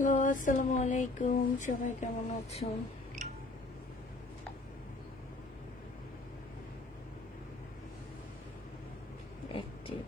Hello, আসসালামু আলাইকুম। সবাই কেমন আছো? অ্যাক্টিভ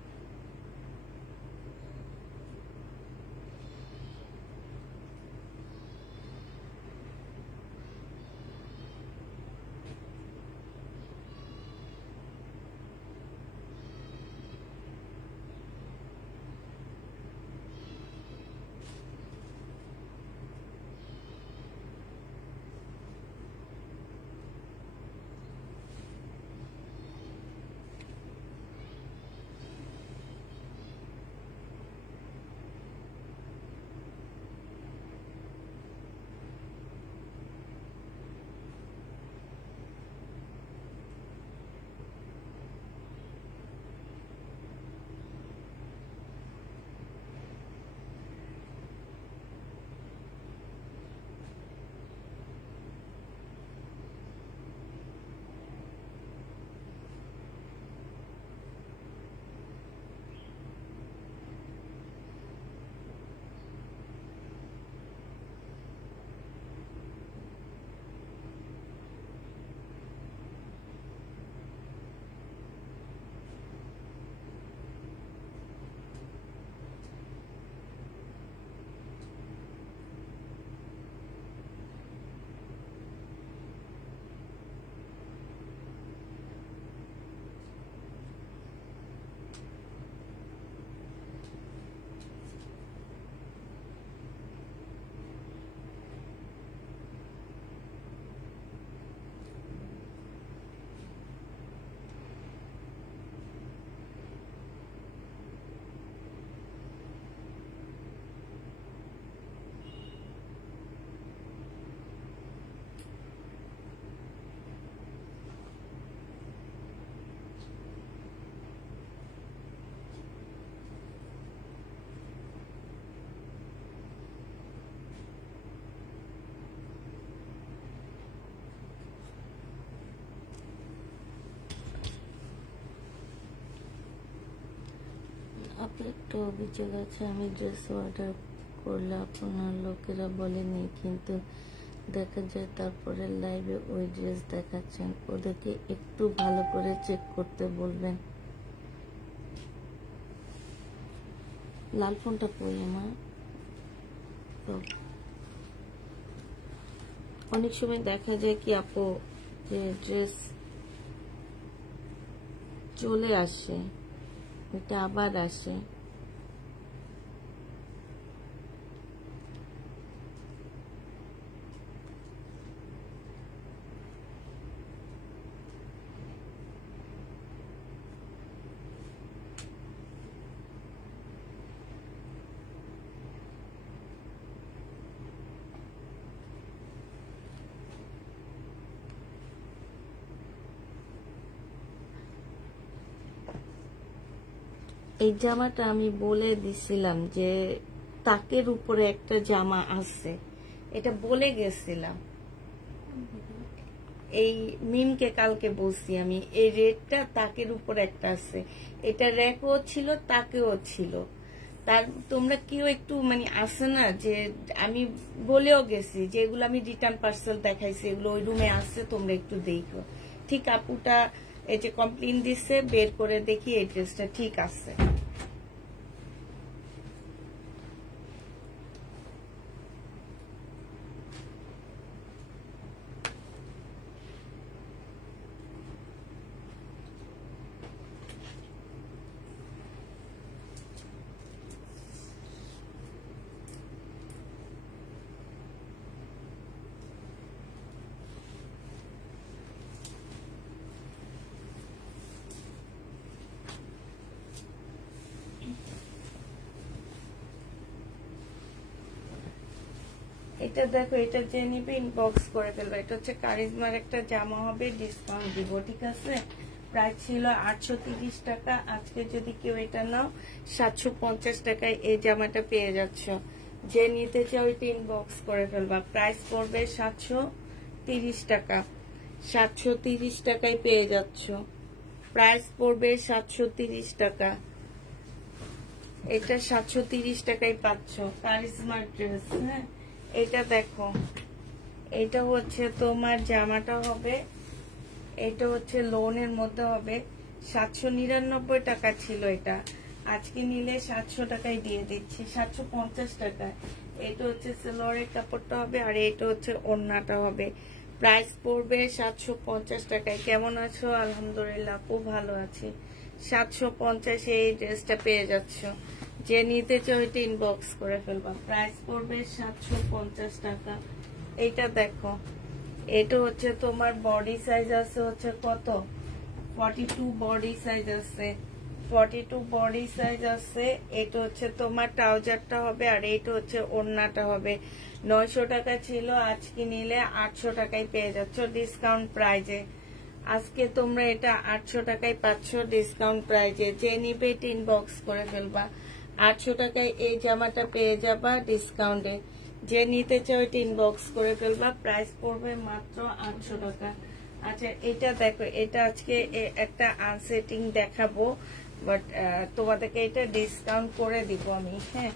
আপনার একটা অভিযোগ আছে, আমি ড্রেস অর্ডার করলে আপনার লোকেরা বলেনি, কিন্তু দেখা যায় তারপরে লাইভে ওই ড্রেস দেখাচ্ছেন। ওদেরকে একটু ভালো করে চেক করতে বলবেন। লাল ফোনটা কই আমার? অনেক সময় দেখা যায় কি আপু, যে ড্রেস চলে আসে, এটা আবার আসে। এই জামাটা আমি বলে দিছিলাম যে তাকের উপরে একটা জামা আছে, এটা বলে গেছিলাম। এই মিমকে কালকে বলছি আমি, এই রেডটা তাকের উপর একটা আছে, এটা র্যাকও ছিল, তাকেও ছিল। তার তোমরা কেউ একটু মানে আসে না, যে আমি বলেও গেছি যে এগুলো আমি রিটার্ন পার্সেল দেখাইছি, এগুলো ওই রুমে আসছে, তোমরা একটু দেখো। ঠিক আপুটা এই যে কমপ্লেন দিচ্ছে, বের করে দেখি এই ড্রেসটা ঠিক আছে। এটা দেখো, এটা যে নিবে ইনবক্স করে ফেলবে। এটা হচ্ছে কারিজমার একটা জামা হবে, ডিসকাউন্ট দিব, ঠিক আছে? প্রাইস ছিল 830 টাকা, আজকে যদি কেউ এটা নাও 750 টাকায় এই জামাটা পেয়ে যাচ্ছ। যে নিতে চাও ওইটা ইনবক্স করে ফেলবা। প্রাইস পড়বে 730 টাকা, 730 টাকায় পেয়ে যাচ্ছ। প্রাইস পড়বে 730 টাকা। এটা 730 টাকায় পাচ্ছ, কারিজমা ড্রেস। হ্যাঁ, এটা দেখো, এটা হচ্ছে তোমার জামাটা হবে, এটা হচ্ছে লোনের মধ্যে হবে। 799 টাকা ছিল এটা, আজকে নিলে 700 টাকায় দিয়ে দিচ্ছি, 750 টাকায়। এটা হচ্ছে সেলোয়ারের কাপড়টা হবে, আর এটা হচ্ছে ওড়নাটা হবে। প্রাইস পড়বে 750 টাকায়। কেমন আছো? আলহামদুলিল্লাহ, খুব ভালো আছি। 750 এই ড্রেসটা পেয়ে যাচ্ছ। যে নিতে চাও এটা ইনবক্স করে ফেলবা। প্রাইস পড়বে 750 টাকা। এইটা দেখো, এটা হচ্ছে তোমার বডি সাইজ আছে হচ্ছে কত, 42 বডি সাইজ আছে, 42 বডি সাইজ আছে। এটা হচ্ছে তোমার ট্রাউজারটা হবে, আর এটা হচ্ছে ওড়নাটা হবে। 900 টাকা ছিল, আজকে নিলে 800 টাকায় পেয়ে যাচ্ছ ডিসকাউন্ট প্রাইজে। আজকে তোমরা এটা 800 টাকায় পাচ্ছ ডিসকাউন্ট প্রাইজে। যে নিবে ইনবক্স করে ফেলবা। 800 টাকায় এই জামাটা পেয়ে যাবা ডিসকাউন্টে। যে নিতে চাও এটা ইনবক্স করে ফেলবা। প্রাইস পড়বে মাত্র 800 টাকা। আচ্ছা, এটা দেখো, এটা আজকে একটা আনসেটিং দেখাবো, বাট তোমাদেরকে এটা ডিসকাউন্ট করে দিব আমি। হ্যাঁ,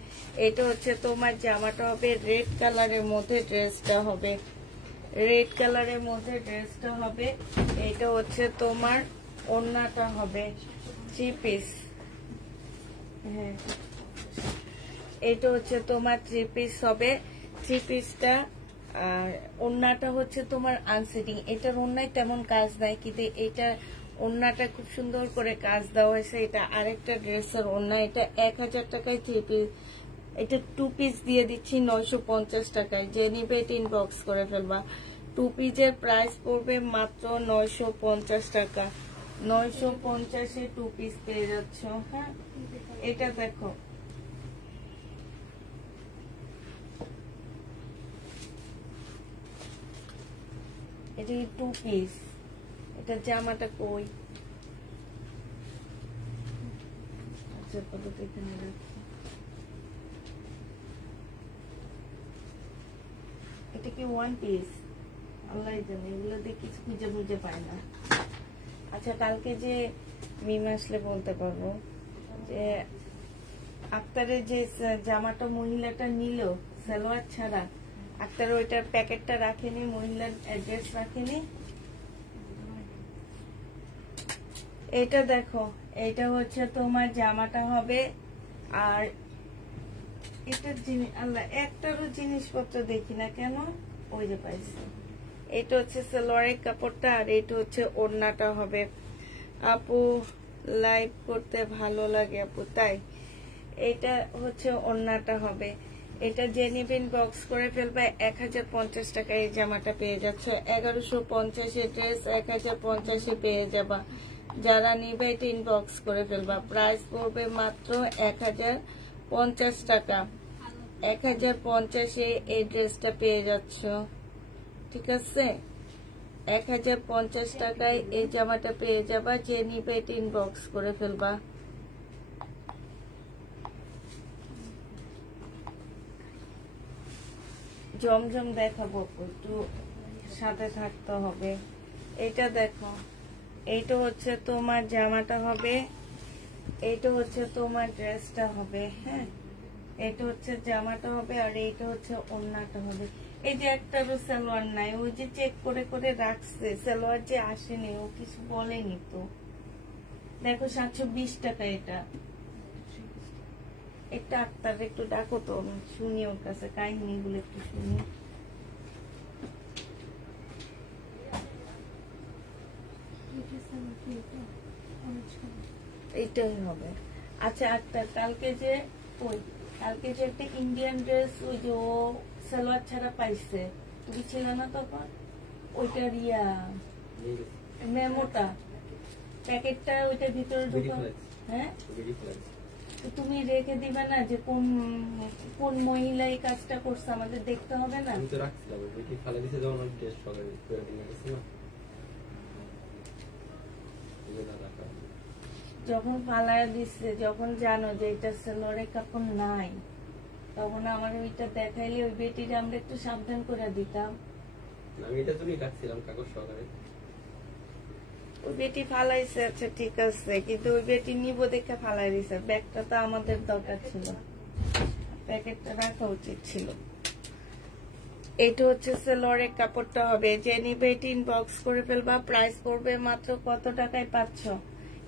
এটা হচ্ছে তোমার জামাটা হবে রেড কালারের মধ্যে, ড্রেসটা হবে রেড কালারের মধ্যে, ড্রেসটা হবে। এটা হচ্ছে তোমার ওড়নাটা হবে 3 পিস। হ্যাঁ, এটা হচ্ছে তোমার 3 পিস হবে। 3 পিসটা ওড়নাটা হচ্ছে তোমার আনসেটিং। এটার ওড়নায় তেমন কাজ নাই, কিন্তু এটা ওড়নাটা খুব সুন্দর করে কাজ দেওয়া হয়েছে। এটা আরেকটা ড্রেসের ওড়না। এটা 1000 টাকায় 3 পিস। এটা 2 পিস দিয়ে দিচ্ছি 950 টাকায়। যে নিবে এটা ইনবক্স করে ফেলবা। 2 পিসের প্রাইস পড়বে মাত্র 950 টাকা। 950-এ 2 পিস পেয়ে যাচ্ছ। হ্যাঁ, এটা দেখো, এটা 2 পিস। এটা জামাটা কই? আচ্ছা, পদ্ধতি এখানে রাখি। এটা কি 1 পিস? আল্লাহ জানে, এগুলো দিয়ে কিছু খুঁজে বুঝে পায় না। আচ্ছা, কালকে যে মিম আসলে বলতে পারবো যে আক্তারের যে জামাটা মহিলাটা নিল সালোয়ার ছাড়া, আক্তার ওইটার প্যাকেটটা রাখেনি, মহিলার অ্যাড্রেস রাখেনি। এটা দেখো, এটা হচ্ছে তোমার জামাটা হবে। আর এটার জিনিস, আল্লাহ একটারও জিনিসপত্র দেখি না কেন, ওই যে পাইছি। এটা হচ্ছে সালোয়ারের কাপড়টা, আর এটা হচ্ছে ওড়নাটা হবে। আপু লাইভ করতে ভালো লাগে আপু, তাই? এটা হচ্ছে ওড়নাটা হবে। এটা যে নিবেন বক্স করে ফেলবে। 1050 টাকায় এই জামাটা পেয়ে যাচ্ছ। 1150 ড্রেস 1050 পেয়ে যাবা। যারা নিবে এটা ইনবক্স করে ফেলবা। প্রাইস পড়বে মাত্র 1050 টাকা। 1050-এ এই ড্রেসটা পেয়ে যাচ্ছ, ঠিক আছে? 1050 টাকায় এই জামাটা পেয়ে যাবা। যে নিবে এটা ইনবক্স করে ফেলবা। জমজম দেখাবো, একটু সাথে থাকতে হবে। এটা দেখো, এইটা হচ্ছে তোমার জামাটা হবে, এইটা হচ্ছে তোমার ড্রেসটা হবে। হ্যাঁ, এটা হচ্ছে জামাটা হবে, আর এইটা হচ্ছে ওড়নাটা হবে। এই যে একটারও সালোয়ার নাই, ওই যে চেক করে করে রাখছে, সালোয়ার যে আসেনি, ও কিছু বলেনি তো। দেখো 720 টাকা এটা। একটা আক্তার একটু ডাকো তো, শুনি ওর কাছে কাহিনী গুলো একটু শুনি। এইটাই হবে। আচ্ছা আক্তার, কালকে যে একটা ইন্ডিয়ান ড্রেস, ওই যে ও সালোয়ার ছাড়া পাইছে, তুমি ছিল না তখন? ওইটার মেমোটা, প্যাকেটটা ওইটার ভিতরে ঢুকা। হ্যাঁ, তুমি রেখে দিবে না যে কোন মহিলা এই কাজটা করছে, আমাদের দেখতে হবে না? আমি তো রাখছিলাম, ওইটি ফালা দিতে যখন আমি টেস্ট করে দিয়েছি না, যখন ফালায়া দিচ্ছে, যখন জানো যে এটা সালোয়ারের কাপড় নাই, তখন আমার ওইটা দেখাইলে ওই বেটিটা আমরা একটু সাবধান করে দিতাম। আমি এটা তুমি রাখছিলাম কাগজ সহকারে। ওই বেটি ফালাইছে, আচ্ছা ঠিক আছে, কিন্তু ওই বেটি নিব দেখে ফালাই দিছে। ব্যাগটা তো আমাদের দরকার ছিল, প্যাকেটটা রাখা উচিত ছিল। এটা হচ্ছে সেলোয়ারের কাপড়টা হবে, যে নিবে ইনবক্স করে ফেলবা। প্রাইস পড়বে মাত্র কত টাকায় পাচ্ছ?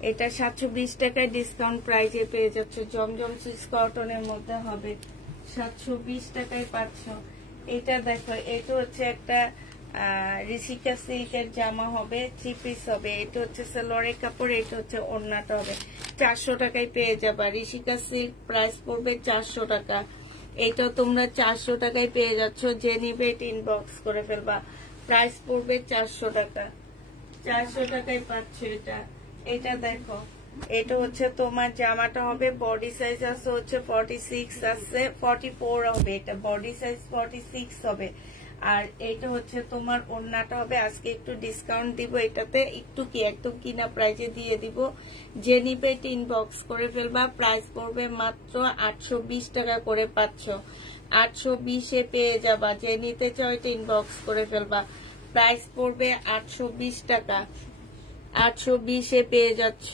এটা 720 টাকায় ডিসকাউন্ট প্রাইসে পেয়ে যাচ্ছ। জমজম সুইস কটনের মধ্যে হবে, 720 টাকায় পাচ্ছ। এটা দেখো, এটা হচ্ছে একটা ঋষিকা সিল্কের জামা হবে, 3 পিস হবে। এটা হচ্ছে সেলোয়ারের কাপড়, এটা হচ্ছে ওড়নাটা হবে। 400 টাকায় পেয়ে যাবা। ঋষিকা সিল্ক প্রাইস পড়বে 400 টাকা। এটা তোমরা 400 টাকায় পেয়ে যাচ্ছ, যে নিবে ইনবক্স করে ফেলবা। প্রাইস পড়বে 400 টাকা, 400 টাকায় পাচ্ছ এটা। এটা দেখো, এটা হচ্ছে তোমার জামাটা হবে, বডি সাইজ আছে হচ্ছে 46 আছে, 44 হবে। এটা বডি সাইজ 46 হবে। আর এটা হচ্ছে তোমার ওড়নাটা হবে। আজকে একটু ডিসকাউন্ট দিব এটাতে, একটু কি একদম কিনা প্রাইজে দিয়ে দিব। যে নিবে ইনবক্স করে ফেলবা। প্রাইস পড়বে মাত্র 820 টাকা করে পাচ্ছ। 820 পেয়ে যাবা। যে নিতে চাও এটা ইনবক্স করে ফেলবা। প্রাইস পড়বে 820 টাকা, 820 পেয়ে যাচ্ছ।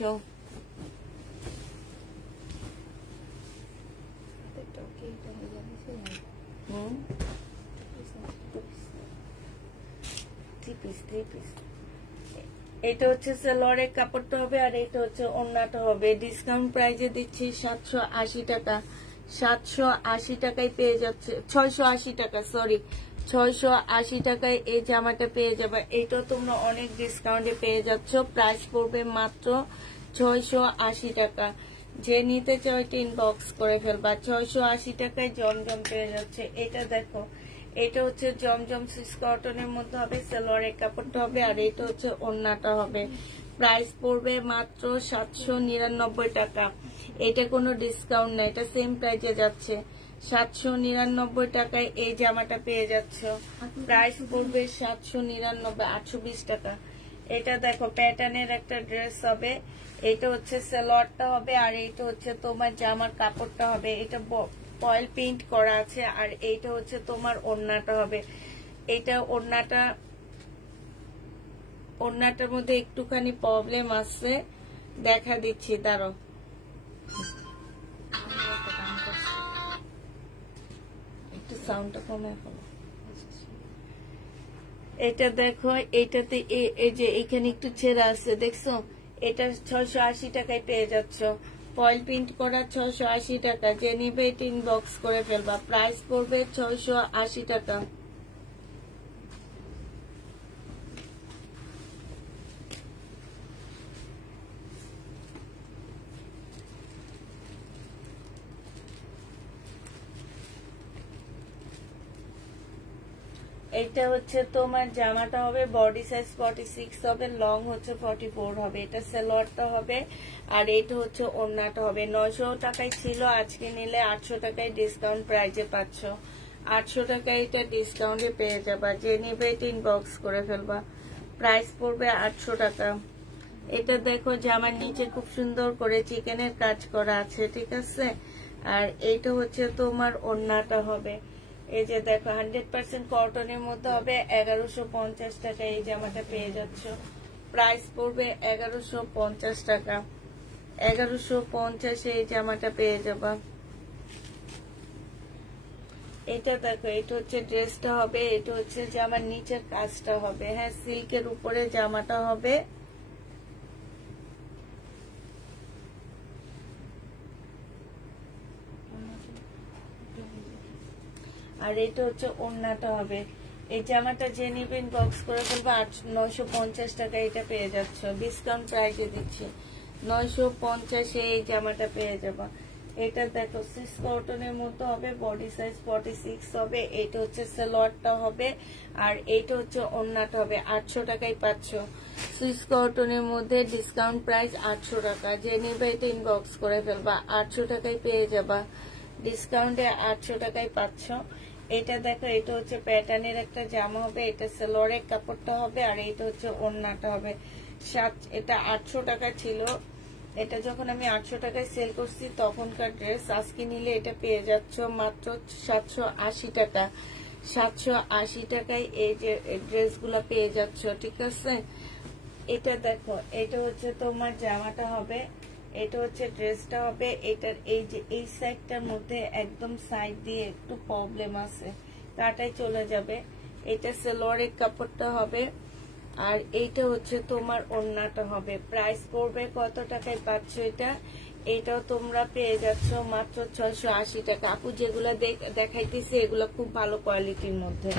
এটা হচ্ছে সেলোয়ারের কাপড়টা হবে, আর এটা হচ্ছে ওড়নাটা হবে। ডিসকাউন্ট প্রাইজে দিচ্ছি 780 টাকা, 780 টাকায় পেয়ে যাচ্ছে। 680 টাকা, সরি, 680 টাকায় এই জামাটা পেয়ে যাবে। এটা তোমরা অনেক ডিসকাউন্টে পেয়ে যাচ্ছ। প্রাইস পড়বে মাত্র 680 টাকা। যে নিতে চাও এটা ইনবক্স করে ফেলবা। 680 টাকায় জমজম পেয়ে যাচ্ছে। এটা দেখো, এটা হচ্ছে জমজম সুইস কটনের মধ্যে হবে, সেলোয়ারের কাপড়টা হবে, আর এটা হচ্ছে ওড়নাটা হবে। প্রাইস পড়বে মাত্র 799 টাকা। এটা কোনো ডিসকাউন্ট না, এটা সেম প্রাইসে যাচ্ছে। 799 টাকায় এই জামাটা পেয়ে যাচ্ছ। প্রাইস পড়বে 799, 820 টাকা। এটা দেখো, প্যাটার্নের একটা ড্রেস হবে। এটা হচ্ছে সালোয়ারটা হবে, আর এটা হচ্ছে তোমার জামার কাপড়টা হবে। এটা ফয়েল প্রিন্ট করা আছে, আর এইটা হচ্ছে তোমার ওড়নাটা হবে। এটা ওড়নাটার মধ্যে একটুখানি প্রবলেম আছে, দেখা দিচ্ছি, দাঁড়াও। একটু সাউন্ডটা কমে ফেলো। এটা দেখো, এইটাতে এই যে এখানে একটু ছেঁড়া আছে, দেখছো? এটা 680 টাকায় পেয়ে যাচ্ছ। ফয়েল প্রিন্ট করা 680 টাকা। যে নিবে এটা ইনবক্স করে ফেলবা। প্রাইস পড়বে 680 টাকা। এটা হচ্ছে তোমার জামাটা হবে, বডি সাইজ 46 হবে, লং হচ্ছে 44 হবে। এটা সালোয়ারটা হবে, আর এটা হচ্ছে ওড়নাটা হবে। 900 টাকায় ছিল, আজকে নিলে 800 টাকায় ডিসকাউন্ট প্রাইজে পাচ্ছ। 800 টাকায় এটা ডিসকাউন্টে পেয়ে যাবা। যে নিবে এটা ইনবক্স করে ফেলবা। প্রাইস পড়বে 800 টাকা। এটা দেখো, জামার নিচে খুব সুন্দর করে চিকেনের কাজ করা আছে, ঠিক আছে? আর এইটা হচ্ছে তোমার ওড়নাটা হবে। এই যে দেখো, 100% কটনের মধ্যে হবে। 1150 টাকা এই জামাটা পেয়ে যাচ্ছ। প্রাইস পড়বে 1150 টাকা। 1150 এই জামাটা পেয়ে যাবা। এটা দেখো, এটা হচ্ছে ড্রেসটা হবে, এটা হচ্ছে জামার নিচের কাজটা হবে। হ্যাঁ, সিল্কের উপরে জামাটা হবে। আর এটা হচ্ছে ওড়নাটা হবে। এই জামাটা যে নিবে ইনবক্স করে ফেলবে। 950 টাকা এটা পেয়ে যাচ্ছ। ডিসকাউন্ট প্রাইসে দিচ্ছি, 950 এই জামাটা পেয়ে যাবা। এটা দেখো, সুইস কটনের মধ্যে হবে, বডি সাইজ 46 হবে। এটা হচ্ছে সালোয়ারটা হবে, আর এইটা হচ্ছে ওড়নাটা হবে। 800 টাকায় পাচ্ছ। সুইস কটনের মধ্যে ডিসকাউন্ট প্রাইস 800 টাকা। যে নিবে এটা ইনবক্স করে ফেলবা। 800 টাকায় পেয়ে যাবা। ডিসকাউন্টে 800 টাকায় পাচ্ছ। এটা দেখো, এটা হচ্ছে প্যাটার্নের একটা জামা হবে। এটা সালোয়ারের কাপড়টা হবে, আর এটা হচ্ছে ওড়নাটা হবে। এটা 800 টাকা ছিল। এটা যখন আমি 800 টাকায় সেল করছি তখনকার ড্রেস। আজকে নিলে এটা পেয়ে যাচ্ছ মাত্র 780 টাকা। 780 টাকায় এই যে ড্রেসগুলো পেয়ে যাচ্ছ, ঠিক আছে? এটা দেখো, এটা হচ্ছে তোমার জামাটা হবে, এটা হচ্ছে ড্রেসটা হবে। এটার এই যে এই সাইডটার মধ্যে একদম সাইড দিয়ে একটু প্রবলেম আছে, কাটাই চলে যাবে। এটা সালোয়ারের কাপড়টা হবে, আর এইটা হচ্ছে তোমার ওড়নাটা হবে। প্রাইস পড়বে কত টাকায় পাচ্ছ এটা? এটাও তোমরা পেয়ে যাচ্ছ মাত্র 680 টাকা। আপু যেগুলো দেখাইতেছি এগুলো খুব ভালো কোয়ালিটির মধ্যে,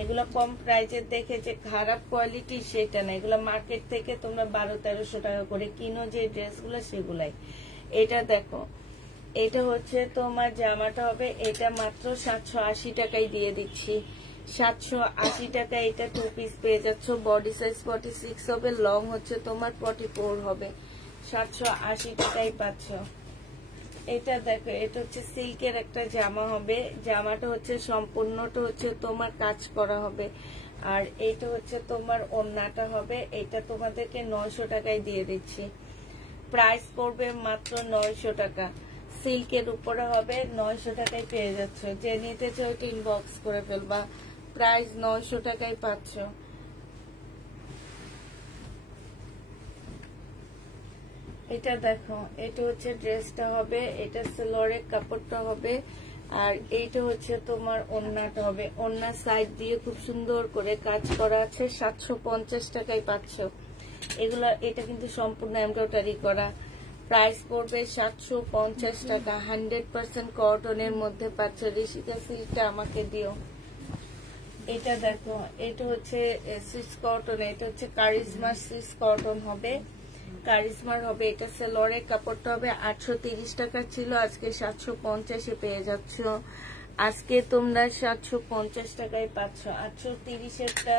এগুলো কম প্রাইসের দেখে যে খারাপ কোয়ালিটি সেটা না, এগুলো মার্কেট থেকে তোমরা 1200-1300 টাকা করে কিনো যে ড্রেসগুলো সেগুলাই। এটা দেখো, এটা হচ্ছে তোমার জামাটা হবে, এটা মাত্র 780 টাকায় দিয়ে দিচ্ছি। 780 টাকা এটা 2 পিস পেয়ে যাচ্ছ। বডি সাইজ 46 হবে, লং হচ্ছে তোমার 44 হবে। 780 টাকায় পাচ্ছ। এটা দেখো, এটা হচ্ছে সিল্কের একটা জামা হবে, জামাটা হচ্ছে সম্পূর্ণটা হচ্ছে তোমার কাজ করা হবে, আর এটা হচ্ছে তোমার ওড়নাটা হবে। এটা তোমাদেরকে 900 টাকায় দিয়ে দিচ্ছি। প্রাইস পড়বে মাত্র 900 টাকা। সিল্কের উপরে হবে, 900 টাকায় পেয়ে যাচ্ছ। যে নিতে চাও ইনবক্স করে ফেলবা। প্রাইস 900 টাকায় পাচ্ছ। এটা দেখো, এটা হচ্ছে ড্রেসটা হবে, এটা সালোয়ারের কাপড়টা হবে, আর এইটা হচ্ছে তোমার ওড়নাটা হবে। ওড়নার সাইড দিয়ে খুব সুন্দর করে কাজ করা আছে। 750 টাকায় পাচ্ছ এগুলা। এটা কিন্তু সম্পূর্ণ এমব্রয়ডারি করা। প্রাইস পড়বে 750 টাকা। 100% কটনের মধ্যে পাচ্ছ। ঋষিকা সিল্কটা আমাকে দিও। এটা দেখো, এটা হচ্ছে সুইস কটন, এটা হচ্ছে কারিজমা সুইস কটন হবে, কারিজমার হবে। এটা সালোয়ারের কাপড়টা হবে। 830 টাকা ছিল, আজকে 750-এ পেয়ে যাচ্ছ। আজকে তোমরা 750 টাকায় পাচ্ছ। 830-এরটা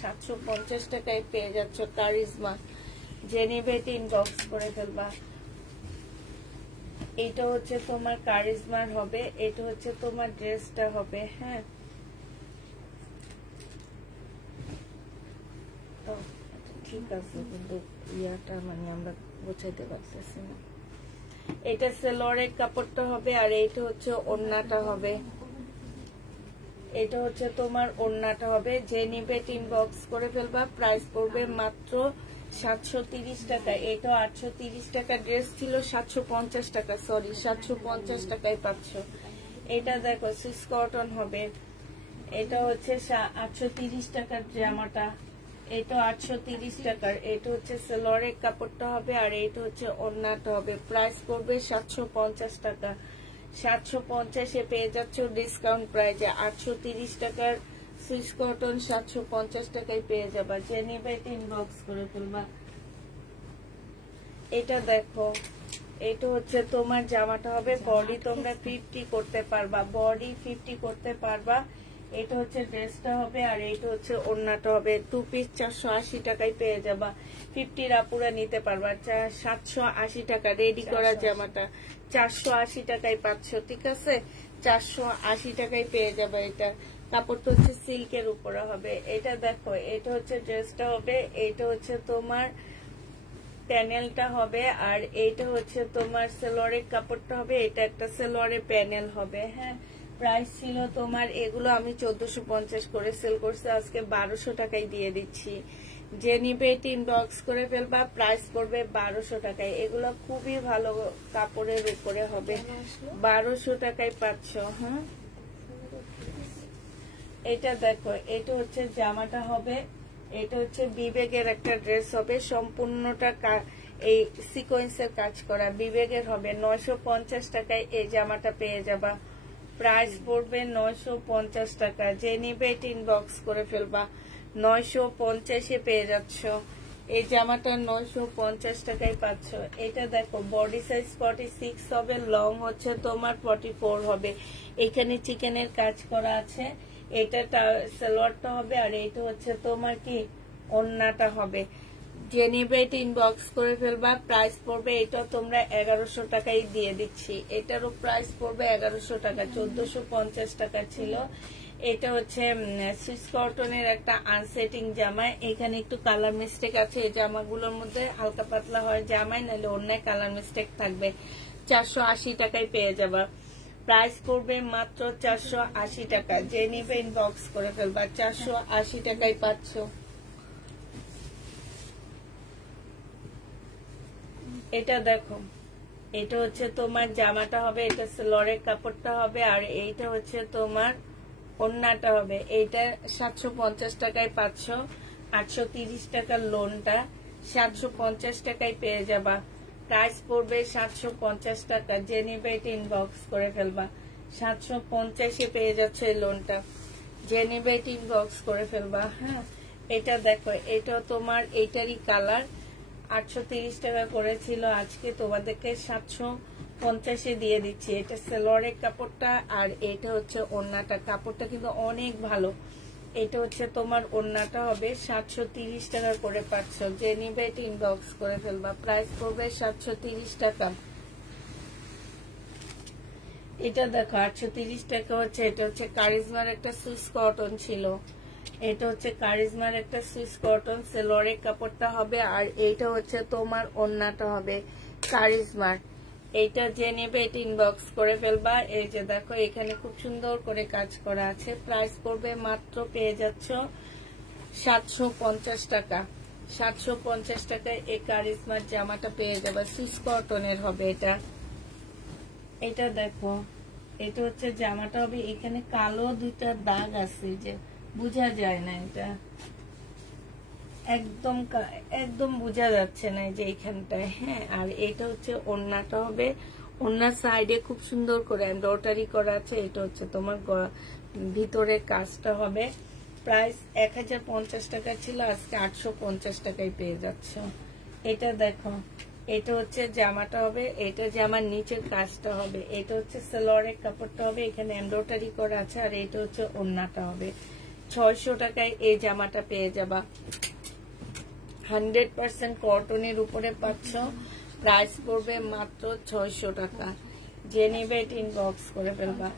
750 টাকায় পেয়ে যাচ্ছ কারিজমা। যে নেবে ইনবক্স করে ফেলবা। এটা হচ্ছে তোমার কারিজমার হবে, এটা হচ্ছে তোমার ড্রেসটা হবে। হ্যাঁ, ঠিক আছে, কিন্তু ইয়াটা মানে আমরা বোঝাইতে পারতেছি না। এটা সালোয়ারের কাপড়টা হবে, আর এইটা হচ্ছে ওড়নাটা হবে। এটা হচ্ছে তোমার ওড়নাটা হবে। যে নিবে ইনবক্স করে ফেলবা। প্রাইস পড়বে মাত্র 730 টাকা। এটা 830 টাকা ড্রেস ছিল, 750 টাকা, সরি 750 টাকায় পাচ্ছ। এটা দেখো সুইস কটন হবে, এটা হচ্ছে 830 টাকার জামাটা, এটা 830 টাকার। এটা হচ্ছে সালোয়ারের কাপড়টা হবে, আর এটা হচ্ছে ওড়নাটা হবে। প্রাইস পড়বে 750 টাকা। 750-এ পেয়ে যাচ্ছ ডিসকাউন্ট প্রাইজে। 830 টাকার সুইস কটন 750 টাকায় পেয়ে যাবা। যে নিবে ইনবক্স করে ফেলবা। এটা দেখো, এটা হচ্ছে তোমার জামাটা হবে। বডি তোমরা 50 করতে পারবা, বডি 50 করতে পারবা। এটা হচ্ছে ড্রেসটা হবে, আর এটা হচ্ছে ওড়নাটা হবে। 2 পিস 480 টাকায় পেয়ে যাবা। 50 আপুরা নিতে পারবা। 780 টাকা রেডি করা জামাটা 480 টাকায় পাচ্ছ। ঠিক আছে, 480 টাকায় পেয়ে যাবা। এটা কাপড়টা হচ্ছে সিল্কের উপরে হবে। এটা দেখো, এটা হচ্ছে ড্রেসটা হবে, এটা হচ্ছে তোমার প্যানেলটা হবে, আর এইটা হচ্ছে তোমার সালোয়ারের কাপড়টা হবে। এটা একটা সালোয়ারের প্যানেল হবে। হ্যাঁ, প্রাইস ছিল তোমার এগুলো আমি 1450 করে সেল করছি, আজকে 1200 টাকায় দিয়ে দিচ্ছি। যে নিবে ইনবক্স করে ফেলবা। প্রাইস পড়বে 1200 টাকায়। এগুলো খুবই ভালো কাপড়ের উপরে হবে, 1200 টাকায় পাচ্ছ। হ্যাঁ, এটা দেখো, এটা হচ্ছে জামাটা হবে, এটা হচ্ছে বিবেকের একটা ড্রেস হবে, সম্পূর্ণটা এই সিকোয়েন্সের কাজ করা বিবেকের হবে। 950 টাকায় এই জামাটা পেয়ে যাবা। প্রাইস পড়বে 950 টাকা। যে নিবে ইনবক্স করে ফেলবা। 950-এ পেয়ে যাচ্ছ এই জামাটা, 950 টাকায় পাচ্ছ। এটা দেখো, বডি সাইজ 46 হবে, লং হচ্ছে তোমার 44 হবে। এখানে চিকেনের কাজ করা আছে। এটা সালোয়ারটা হবে, আর এটা হচ্ছে তোমার কি ওড়নাটা হবে। যে নিবে ইনবক্স করে ফেলবা। প্রাইস পড়বে, এটা তোমরা 1100 টাকায় দিয়ে দিচ্ছি। এটারও প্রাইস পড়বে 1100 টাকা, 1450 টাকা ছিল। এটা হচ্ছে সুইস কটনের একটা আনসেটিং জামা। এখানে একটু কালার মিস্টেক আছে, এই জামাগুলোর মধ্যে হালকা পাতলা হয় জামাই, নাহলে অন্যায় কালার মিস্টেক থাকবে। 480 টাকায় পেয়ে যাবা। প্রাইস পড়বে মাত্র 480 টাকা। যে নিবে ইনবক্স করে ফেলবা। 480 টাকায় পাচ্ছ। এটা দেখো, এটা হচ্ছে তোমার জামাটা হবে, এটা সেলরের কাপড়টা হবে, আর এইটা হচ্ছে তোমার ওড়নাটা হবে। এইটা 750 টাকায় পাচ্ছ, 830 টাকার লোনটা 750 টাকায় পেয়ে যাবা। প্রাইস পড়বে 750 টাকা। যে নিবে এটা ইনবক্স করে ফেলবা। 750-এ পেয়ে যাচ্ছে এই লোনটা। যে নিবে এটা ইনবক্স করে ফেলবা। হ্যাঁ, এটা দেখো, এটা তোমার এইটারই কালার। 830 টাকা করেছিল, আজকে তোমাদেরকে 750-এ দিয়ে দিচ্ছি। এটা সেলরের কাপড়টা, আর এটা হচ্ছে ওড়নাটা। কাপড়টা কিন্তু অনেক ভালো। এটা হচ্ছে তোমার ওড়নাটা হবে, 730 টাকা করে পাচ্ছ। যে নিবে এটা ইনবক্স করে ফেলবা। প্রাইস পড়বে 730 টাকা। এটা দেখো 830 টাকা হচ্ছে। এটা হচ্ছে কারিজমার একটা সুইস কটন ছিল। এটা হচ্ছে কারিজমার একটা সুইস কটন, সেলরের কাপড়টা হবে, আর এইটা হচ্ছে তোমার ওড়নাটা হবে কারিজমার। এইটা যে নেবে এটা ইনবক্স করে ফেলবা। এই যে দেখো, এখানে খুব সুন্দর করে কাজ করা আছে। প্রাইস পড়বে মাত্র পেয়ে যাচ্ছ 750 টাকা। 750 টাকায় এই কারিজমার জামাটা পেয়ে যাবে। সুইস কটনের হবে এটা। এটা দেখো, এটা হচ্ছে জামাটা হবে। এখানে কালো দুইটা দাগ আছে, যে বোঝা যায় না, এটা একদম বোঝা যাচ্ছে না যে এইখানটায়। হ্যাঁ, আর এটা হচ্ছে ওড়নাটা হবে। ওড়নার সাইডে খুব সুন্দর করে এমব্রয়ডারি করা আছে। এটা হচ্ছে তোমার ভিতরে কাজটা হবে। প্রাইস 1050 টাকা ছিল, আজকে 850 টাকায় পেয়ে যাচ্ছ। এটা দেখো, এটা হচ্ছে জামাটা হবে। এটা জামার নিচের কাজটা হবে। এটা হচ্ছে সেলরের কাপড়টা হবে, এখানে এমব্রয়ডারি করা আছে, আর এটা হচ্ছে ওড়নাটা হবে। 600 টাকায় এই জামাটা পেয়ে যাবা। 100% কটনের উপরে পাচ্ছ। প্রাইস পড়বে মাত্র 600 টাকা। যে নেবে এটা ইনবক্স করে ফেলবা।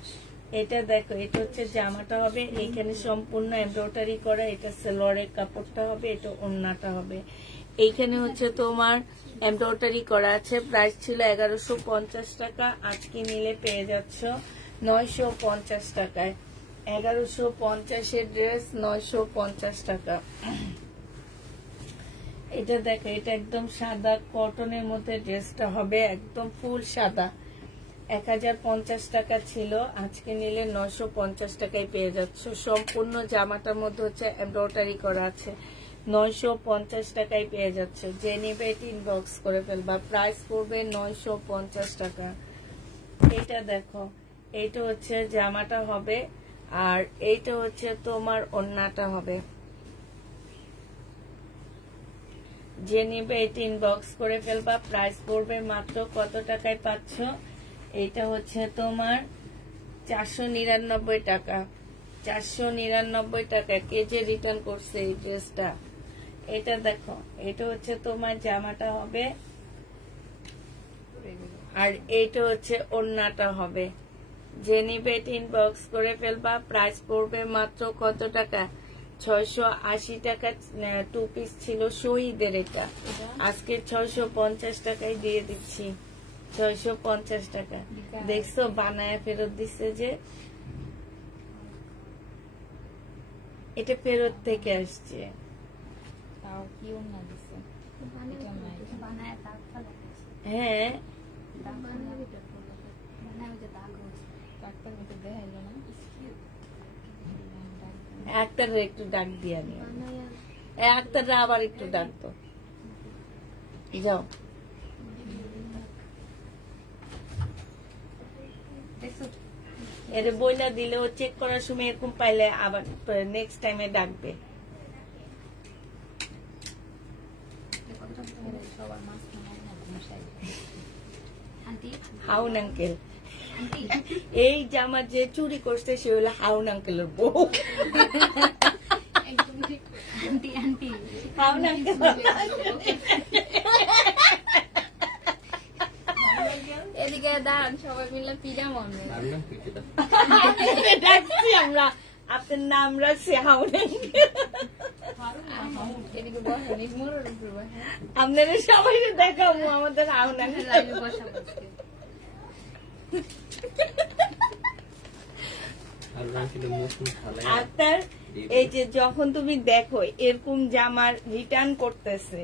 এটা দেখো, এটা হচ্ছে জামাটা হবে, এইখানে সম্পূর্ণ এমব্রয়ডারি করা। এটা সেলরের কাপড়টা হবে, এটা ওড়নাটা হবে। এইখানে হচ্ছে তোমার এমব্রয়ডারি করা আছে। প্রাইস ছিল 1150 টাকা, আজকে নিলে পেয়ে যাচ্ছ 950 টাকায়। 1150-এর ড্রেস 950 টাকা। এটা দেখো, এটা একদম সাদা কটনের মধ্যে ড্রেসটা হবে, একদম ফুল সাদা। 1050 টাকা ছিল, আজকে নিলে 950 টাকায় পেয়ে যাচ্ছ। সম্পূর্ণ জামাটার মধ্যে হচ্ছে এমব্রয়ডারি করা আছে। 950 টাকায় পেয়ে যাচ্ছে। যে নিবে এটা ইনবক্স করে ফেলবা। প্রাইস পড়বে 950 টাকা। এইটা দেখো, এইটা হচ্ছে জামাটা হবে, আর এইটা হচ্ছে তোমার ওড়নাটা হবে। যে নিবে এটা ইনবক্স করে ফেলবা। প্রাইস পড়বে মাত্র কত টাকায় পাচ্ছ? এটা হচ্ছে তোমার 499 টাকা। 499 টাকা। কে যে রিটার্ন করছে এই ড্রেসটা। এটা দেখো, এটা হচ্ছে তোমার জামাটা হবে, আর এইটা হচ্ছে ওড়নাটা হবে। যে নিবে এটা ইনবক্স করে ফেলবা। প্রাইস পড়বে মাত্র কত টাকা? 680 টাকা। 2 পিস ছিল শহীদের, এটা আজকে 650 টাকায় দিয়ে দিচ্ছি। 650 টাকা। দেখছো, বানায় ফেরত দিচ্ছে যে, এটা ফেরত থেকে আসছে। হ্যাঁ, একটার একটু ডাক দিয়া নিও, একটারা আবার একটু ডাকতো। যাও, এর বইলা দিলে ও চেক করার সময় এরকম পাইলে আবার নেক্সট টাইমে ডাকবে। হাউন আঙ্কেল, এই জামা যে চুরি করছে সে হলো হাউন আঙ্কেলের বউ। হাউন আঙ্কেল এদিকে দাঁড়ান, সবাই মিলে পিজা মনে ডাকছি আমরা, আপনার নাম রাখছি হাউন আঙ্কেল। এদিকে বসেন, আপনারা সবাই দেখাবো আমাদের হাউন আঙ্কেল। আপনার এই যে যখন তুমি দেখো এরকম জামার রিটার্ন করতেছে,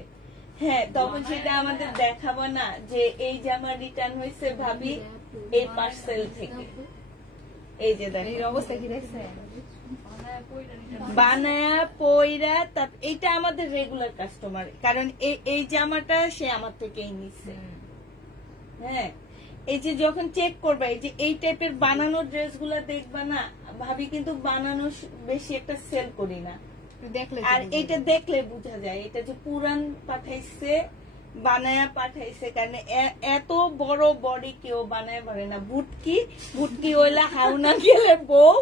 হ্যাঁ তখন সেটা আমাদের দেখাবো না যে এই জামা রিটার্ন হয়েছে ভাবি এই পার্সেল থেকে। এই যে দেখো অবস্থা কি দেখছে, বানায়া পয়রা। এইটা আমাদের রেগুলার কাস্টমার, কারণ এই জামাটা সে আমার থেকেই নিচ্ছে। হ্যাঁ এই যে যখন চেক করবা এই যে এই টাইপের বানানো ড্রেস গুলা দেখবা না ভাবি, কিন্তু বানানো বেশি একটা সেল করি না। দেখলে আর এটা দেখলে বোঝা যায় এটা যে পুরান পাঠাইছে, বানায়া পাঠাইছে। কারণ এত বড় বডি কেউ বানায় পারে না। বুটকি ওইলা হাওনা গেলে বউ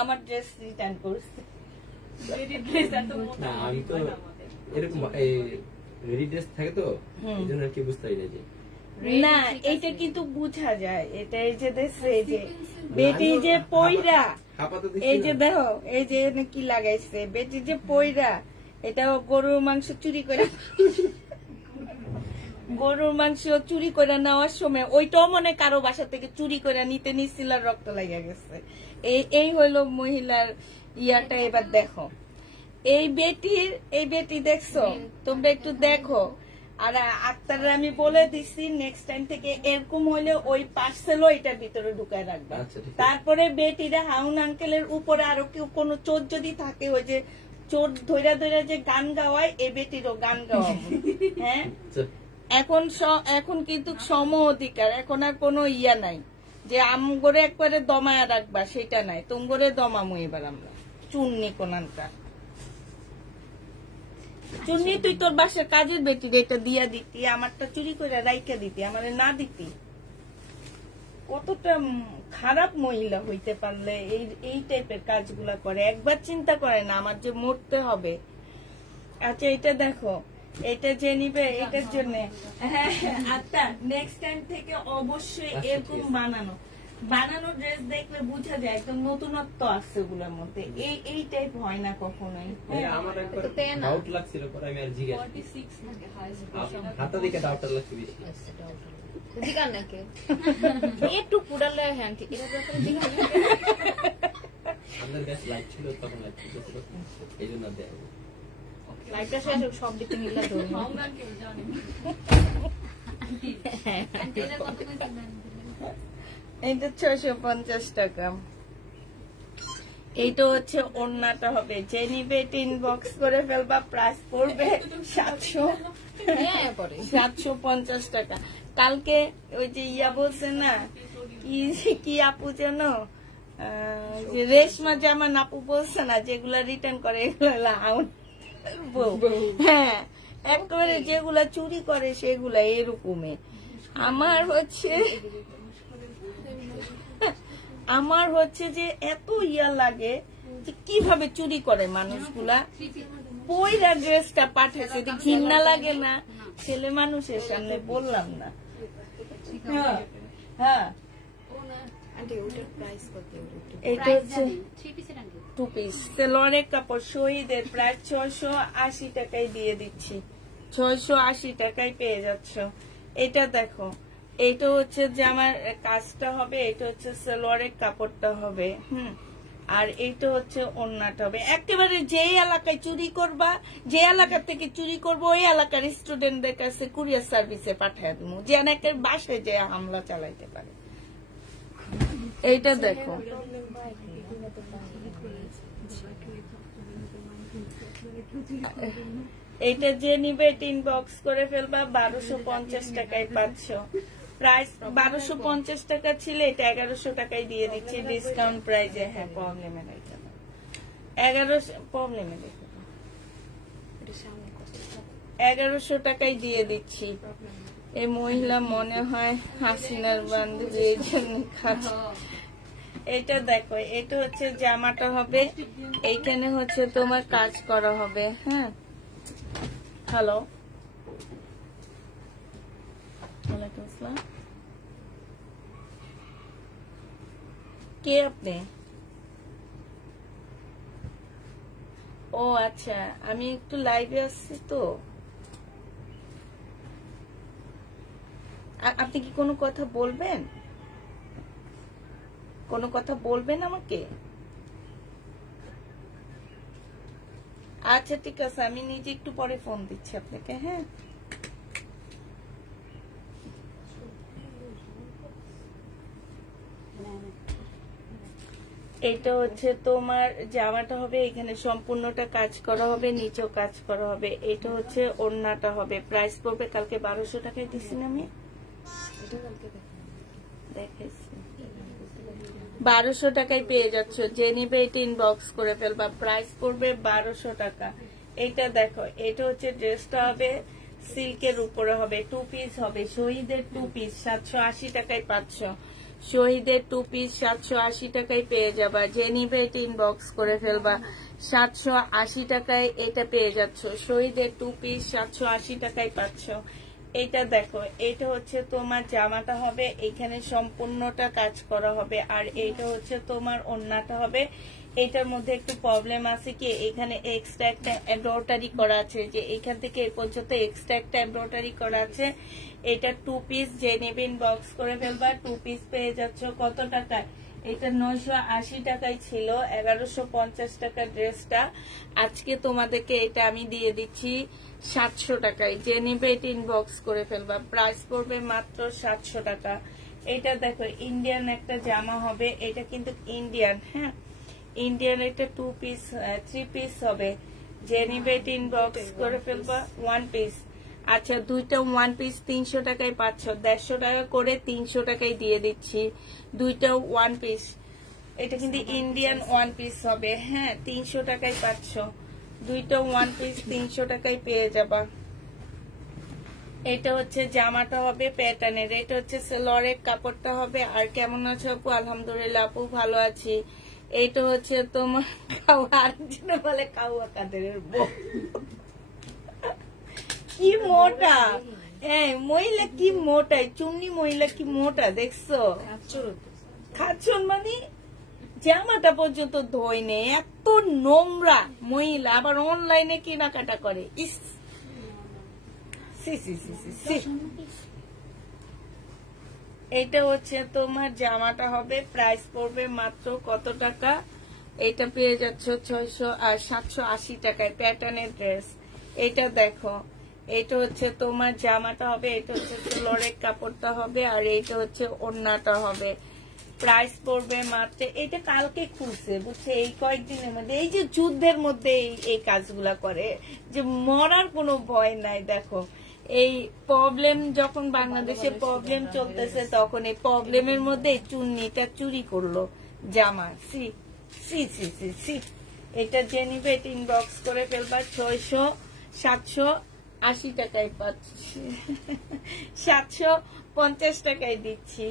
আমার ড্রেস রিটার্ন করছে। না আমি তো এরকম রেডি ড্রেস থাকে তো এই জন্য আর কি বুঝতে পারি না যে না এটা কিন্তু বুঝা যায়। এটা এই যে দেখছে এই যে বেটি যে পয়রা, এই যে দেখো এই যে কি লাগাইছে বেটি যে পয়রা, এটা গরুর মাংস চুরি করে নেওয়ার সময় ওইটাও মনে কারো বাসা থেকে চুরি করে নিতে নিছিল, রক্ত লাগিয়া গেছে। এই হইলো মহিলার ইয়াটা। এবার দেখো এই বেটি দেখছো তোমরা, একটু দেখো। আর আক্তার আমি বলে দিছি নেক্সট টাইম থেকে এরকম হইলে ওই পার্সেলও এটার ভিতরে ঢুকায় রাখবা। তারপরে বেটিরা হাউন আঙ্কেলের উপরে আরো কেউ কোন চোর যদি থাকে, ওই যে চোর ধৈরা ধৈরা যে গান গাওয়ায় এই বেটিরও গান গাওয়াবো। হ্যাঁ এখন কিন্তু সম অধিকার, এখন আর কোনো ইয়া নাই যে আমগরে একবারে দমায়া রাখবা, সেটা নাই। তোমগরে দমামু এবার আমরা। চুন্নি কোনানটা চুন্নি, তুই তোর বাসার কাজের বেটি এটা দিয়া দিতি, আমারটা চুরি করে রাইকা দিতি, আমারে না দিতি। কতটা খারাপ মহিলা হইতে পারলে এই টাইপের কাজগুলা করে, একবার চিন্তা করে না আমার যে মরতে হবে। আচ্ছা এটা দেখো, এটা যে নিবে এটার জন্য। হ্যাঁ আচ্ছা নেক্সট টাইম থেকে অবশ্যই এরকম বানানো ড্রেস দেখলে বোঝা যায় একদম নতুনত্ব আছে ওগুলোর মধ্যে। এই টাইপ হয় না কখনোই। আমার একবার ডাউট লাগছিল, পরে আমি আর জিজ্ঞেস হাতে দিকে ডাউটটা লাগছে বেশি। দিগান নাকি একটু পুরালে হ্যাঁ ঠিক এটা দিগান আমাদের বেশ লাইট ছিল তখন, লাইট ছিল এই জন্য দেয় লাইটটা শেষ সব দিকে মিলা ধরে এটা 650 টাকা। এইটা হচ্ছে ওড়নাটা হবে, যে নিবে ইনবক্স করে ফেলবা, প্রাইস পড়বে 750 টাকা। কালকে ওই যে ইয়া বলছে না কি আপু যেন যে রেশমা জামা আপু বলছে না, যেগুলা রিটার্ন করে এগুলা হ্যাঁ একেবারে যেগুলা চুরি করে সেগুলা এরকমই। আমার হচ্ছে যে এত ইয়া লাগে যে কিভাবে চুরি করে মানুষগুলা। পয়রা ড্রেসটা পাঠাইছে, ঘৃণা লাগে না? ছেলে মানুষের সামনে বললাম না। হ্যাঁ এটা হচ্ছে 2 পিস সেলোয়ারের কাপড়, শহীদের প্রায় 680 টাকায় দিয়ে দিচ্ছি। 680 টাকায় পেয়ে যাচ্ছ। এটা দেখো, এটা হচ্ছে যে আমার কাজটা হবে, এটা হচ্ছে সেলোয়ারের কাপড়টা হবে। আর এইটা হচ্ছে ওড়নাটা হবে। একেবারে যে এলাকায় চুরি করবা, যে এলাকা থেকে চুরি করবো ওই এলাকার স্টুডেন্টদের কাছে কুরিয়ার সার্ভিসে পাঠিয়ে দেবো, যে অনেকের বাসায় যে হামলা চালাইতে পারে। এইটা দেখো, এইটা যে নিবে ইনবক্স করে ফেলবা। 1250 টাকায় পাচ্ছ। প্রাইস 1250 টাকা ছিল, এটা 1100 টাকায় দিয়ে দিচ্ছি ডিসকাউন্ট প্রাইজে। হ্যাঁ প্রবলেমে 1100 টাকায় দিয়ে দিচ্ছি। এই মহিলা মনে হয় হাসিনার বান্ধবী, এই জন্য খাচ্ছে। এটা দেখো, এটা হচ্ছে জামাটা হবে, এইখানে হচ্ছে তোমার কাজ করা হবে। হ্যাঁ হ্যালো ওয়ালাইকুম আসসালাম, কে আপনি? ও আচ্ছা, আমি একটু লাইভে আসছি তো। আপনি কি কোনো কথা বলবেন? কোনো কথা বলবেন আমাকে? আচ্ছা ঠিক আছে, আমি নিজে একটু পরে ফোন দিচ্ছি আপনাকে। হ্যাঁ এটা হচ্ছে তোমার জামাটা হবে, এখানে সম্পূর্ণটা কাজ করা হবে, নিচেও কাজ করা হবে। এটা হচ্ছে ওড়নাটা হবে, প্রাইস পড়বে কালকে 1200 টাকায় দিচ্ছি না আমি, দেখাইছি 1200 টাকায় পেয়ে যাচ্ছ। যে নিবে এটা ইনবক্স করে ফেলবা, প্রাইস পড়বে 1200 টাকা। এটা দেখো, এটা হচ্ছে ড্রেসটা হবে সিল্কের উপরে হবে, 2 পিস হবে, শহীদের 2 পিস 780 টাকায় পাচ্ছ। শহীদের 2 পিস 780 টাকায় পেয়ে যাবা। যে নিবে এটা ইনবক্স করে ফেলবা, 780 টাকায় এটা পেয়ে যাচ্ছ। শহীদের 2 পিস 780 টাকায় পাচ্ছ। এটা দেখো, এটা হচ্ছে তোমার জামাটা হবে, এখানে সম্পূর্ণটা কাজ করা হবে, আর এটা হচ্ছে তোমার ওড়নাটা হবে। এটার মধ্যে একটু প্রবলেম আছে কি, এখানে এক্সট্রা একটা এমব্রয়ডারি করা আছে, যে এখান থেকে এই পর্যন্ত এক্সট্রা একটা এমব্রয়ডারি করা আছে। এটা 2 পিস, যে নেবে ইনবক্স করে ফেলবা, 2 পিস পেয়ে যাচ্ছ কত টাকায়? এটা 980 টাকায় ছিল, 1150 টাকা ড্রেসটা। আজকে তোমাদেরকে এটা আমি দিয়ে দিচ্ছি 700 টাকায়। যে নেবে এটা ইনবক্স করে ফেলবা, প্রাইস পড়বে মাত্র 700 টাকা। এটা দেখো, ইন্ডিয়ান একটা জামা হবে, এটা কিন্তু ইন্ডিয়ান, হ্যাঁ ইন্ডিয়ান। এটা 2 পিস 3 পিস হবে। যে নিবে এটা ইনবক্স করে ফেলবা, 1 পিস। আচ্ছা, দুইটা 1 পিস 300 টাকায় পাচ্ছ, 150 টাকা করে 300 টাকায় দিয়ে দিচ্ছি। দুইটা 1 পিস, এটা কিন্তু ইন্ডিয়ান 1 পিস হবে, হ্যাঁ 300 টাকায় পাচ্ছ। দুইটা 1 পিস 300 টাকায় পেয়ে যাবা। এটা হচ্ছে জামাটা হবে প্যাটার্নের, এটা হচ্ছে সেলরের কাপড়টা হবে। আর কেমন আছো আপু? আলহামদুলিল্লাহ আপু ভালো আছি। এইটা হচ্ছে তোমার খাওয়া, আরেকজন বলে খাওয়া কাদের বউ, কি মোটা মহিলা, কি মোটা চুন্নি মহিলা, কি মোটা দেখছো? খাচ্ছন মানে জামাটা পর্যন্ত ধোয় নেই, এত নোংরা মহিলা, আবার অনলাইনে কেনাকাটা করে। ইস এটা হচ্ছে তোমার জামাটা হবে, প্রাইস পড়বে মাত্র কত টাকা? এটা পেয়ে যাচ্ছ 780 টাকায়, প্যাটার্নের ড্রেস। এটা দেখো, এটা হচ্ছে তোমার জামাটা হবে, এটা হচ্ছে লরের কাপড়টা হবে, আর এটা হচ্ছে ওড়নাটা হবে। প্রাইস পড়বে মাত্র, এটা কালকে খুলছে বুঝছে, এই কয়েকদিনের মধ্যে, এই যে যুদ্ধের মধ্যে এই কাজগুলা করে, যে মরার কোনো ভয় নাই। দেখো, এই প্রবলেম যখন বাংলাদেশে প্রবলেম চলতেছে, তখন এই প্রবলেমের মধ্যে চুন্নিটা চুরি করলো জামা। সি সি সি সি সি এটা যে নিবে এটা ইনবক্স করে ফেলবা, 780 টাকায় পাচ্ছি, 750 টাকায় দিচ্ছি।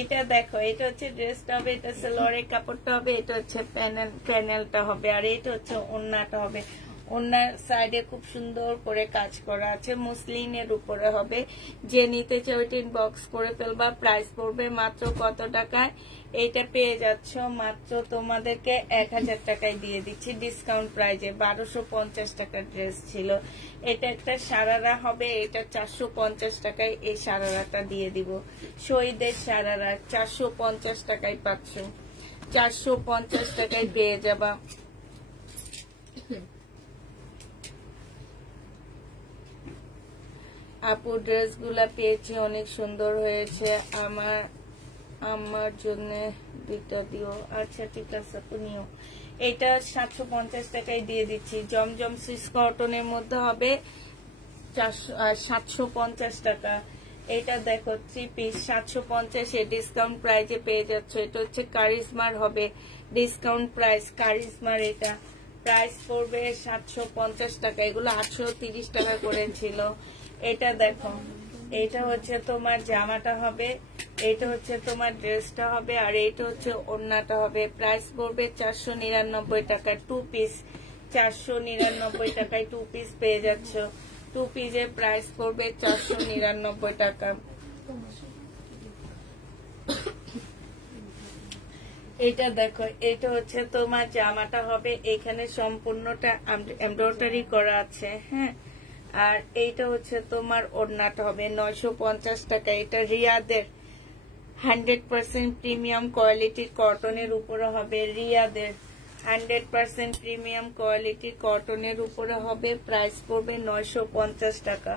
এটা দেখো, এটা হচ্ছে ড্রেসটা হবে, এটা সেলরের কাপড়টা হবে, এটা হচ্ছে প্যানেলটা হবে, আর এটা হচ্ছে ওড়নাটা হবে। ওড়নার সাইডে খুব সুন্দর করে কাজ করা আছে, মুসলিনের উপরে হবে। যে নিতে চাও ওইটা ইনবক্স করে ফেলবা, প্রাইস পড়বে মাত্র কত টাকায়? এইটা পেয়ে যাচ্ছ মাত্র তোমাদেরকে 1000 টাকায় দিয়ে দিচ্ছি ডিসকাউন্ট প্রাইজে। 1250 টাকার ড্রেস ছিল। এটা একটা সারারা হবে, এটা 450 টাকায় এই সারারাটা দিয়ে দিব। শহীদের সারারা 450 টাকায় পাচ্ছ, 450 টাকায় পেয়ে যাবা। আপু ড্রেস গুলা পেয়েছি, অনেক সুন্দর হয়েছে, আমার জন্য দুইটা দিও। আচ্ছা ঠিক আছে আপু, নিও। এটা 750 টাকায় দিয়ে দিচ্ছি। জমজম সুইস কটনের মধ্যে হবে 750 টাকা। এটা দেখো 3 পিস 750 এ ডিসকাউন্ট প্রাইজে পেয়ে যাচ্ছে। এটা হচ্ছে কারিজমার হবে, ডিসকাউন্ট প্রাইস কারিজমার। এটা প্রাইস পড়বে 750 টাকা, এগুলো 830 টাকা করে ছিল। এটা দেখো, এটা হচ্ছে তোমার জামাটা হবে, এটা হচ্ছে তোমার ড্রেসটা হবে, আর এটা হচ্ছে ওড়নাটা হবে। প্রাইস পড়বে 499 টাকা, 2 পিস 499 টাকায় 2 পিস পেয়ে যাচ্ছ। 2 পিসের প্রাইস পড়বে 499 টাকা। এটা দেখো, এটা হচ্ছে তোমার জামাটা হবে, এখানে সম্পূর্ণটা এমব্রয়ডারি করা আছে, হ্যাঁ। আর এইটা হচ্ছে তোমার ওড়নাটা হবে 950 টাকা। এটা রিয়াদের 100% প্রিমিয়াম কোয়ালিটির কটনের উপরে হবে, রিয়াদের 100% প্রিমিয়াম কোয়ালিটির কটনের উপরে হবে। প্রাইস পড়বে 950 টাকা।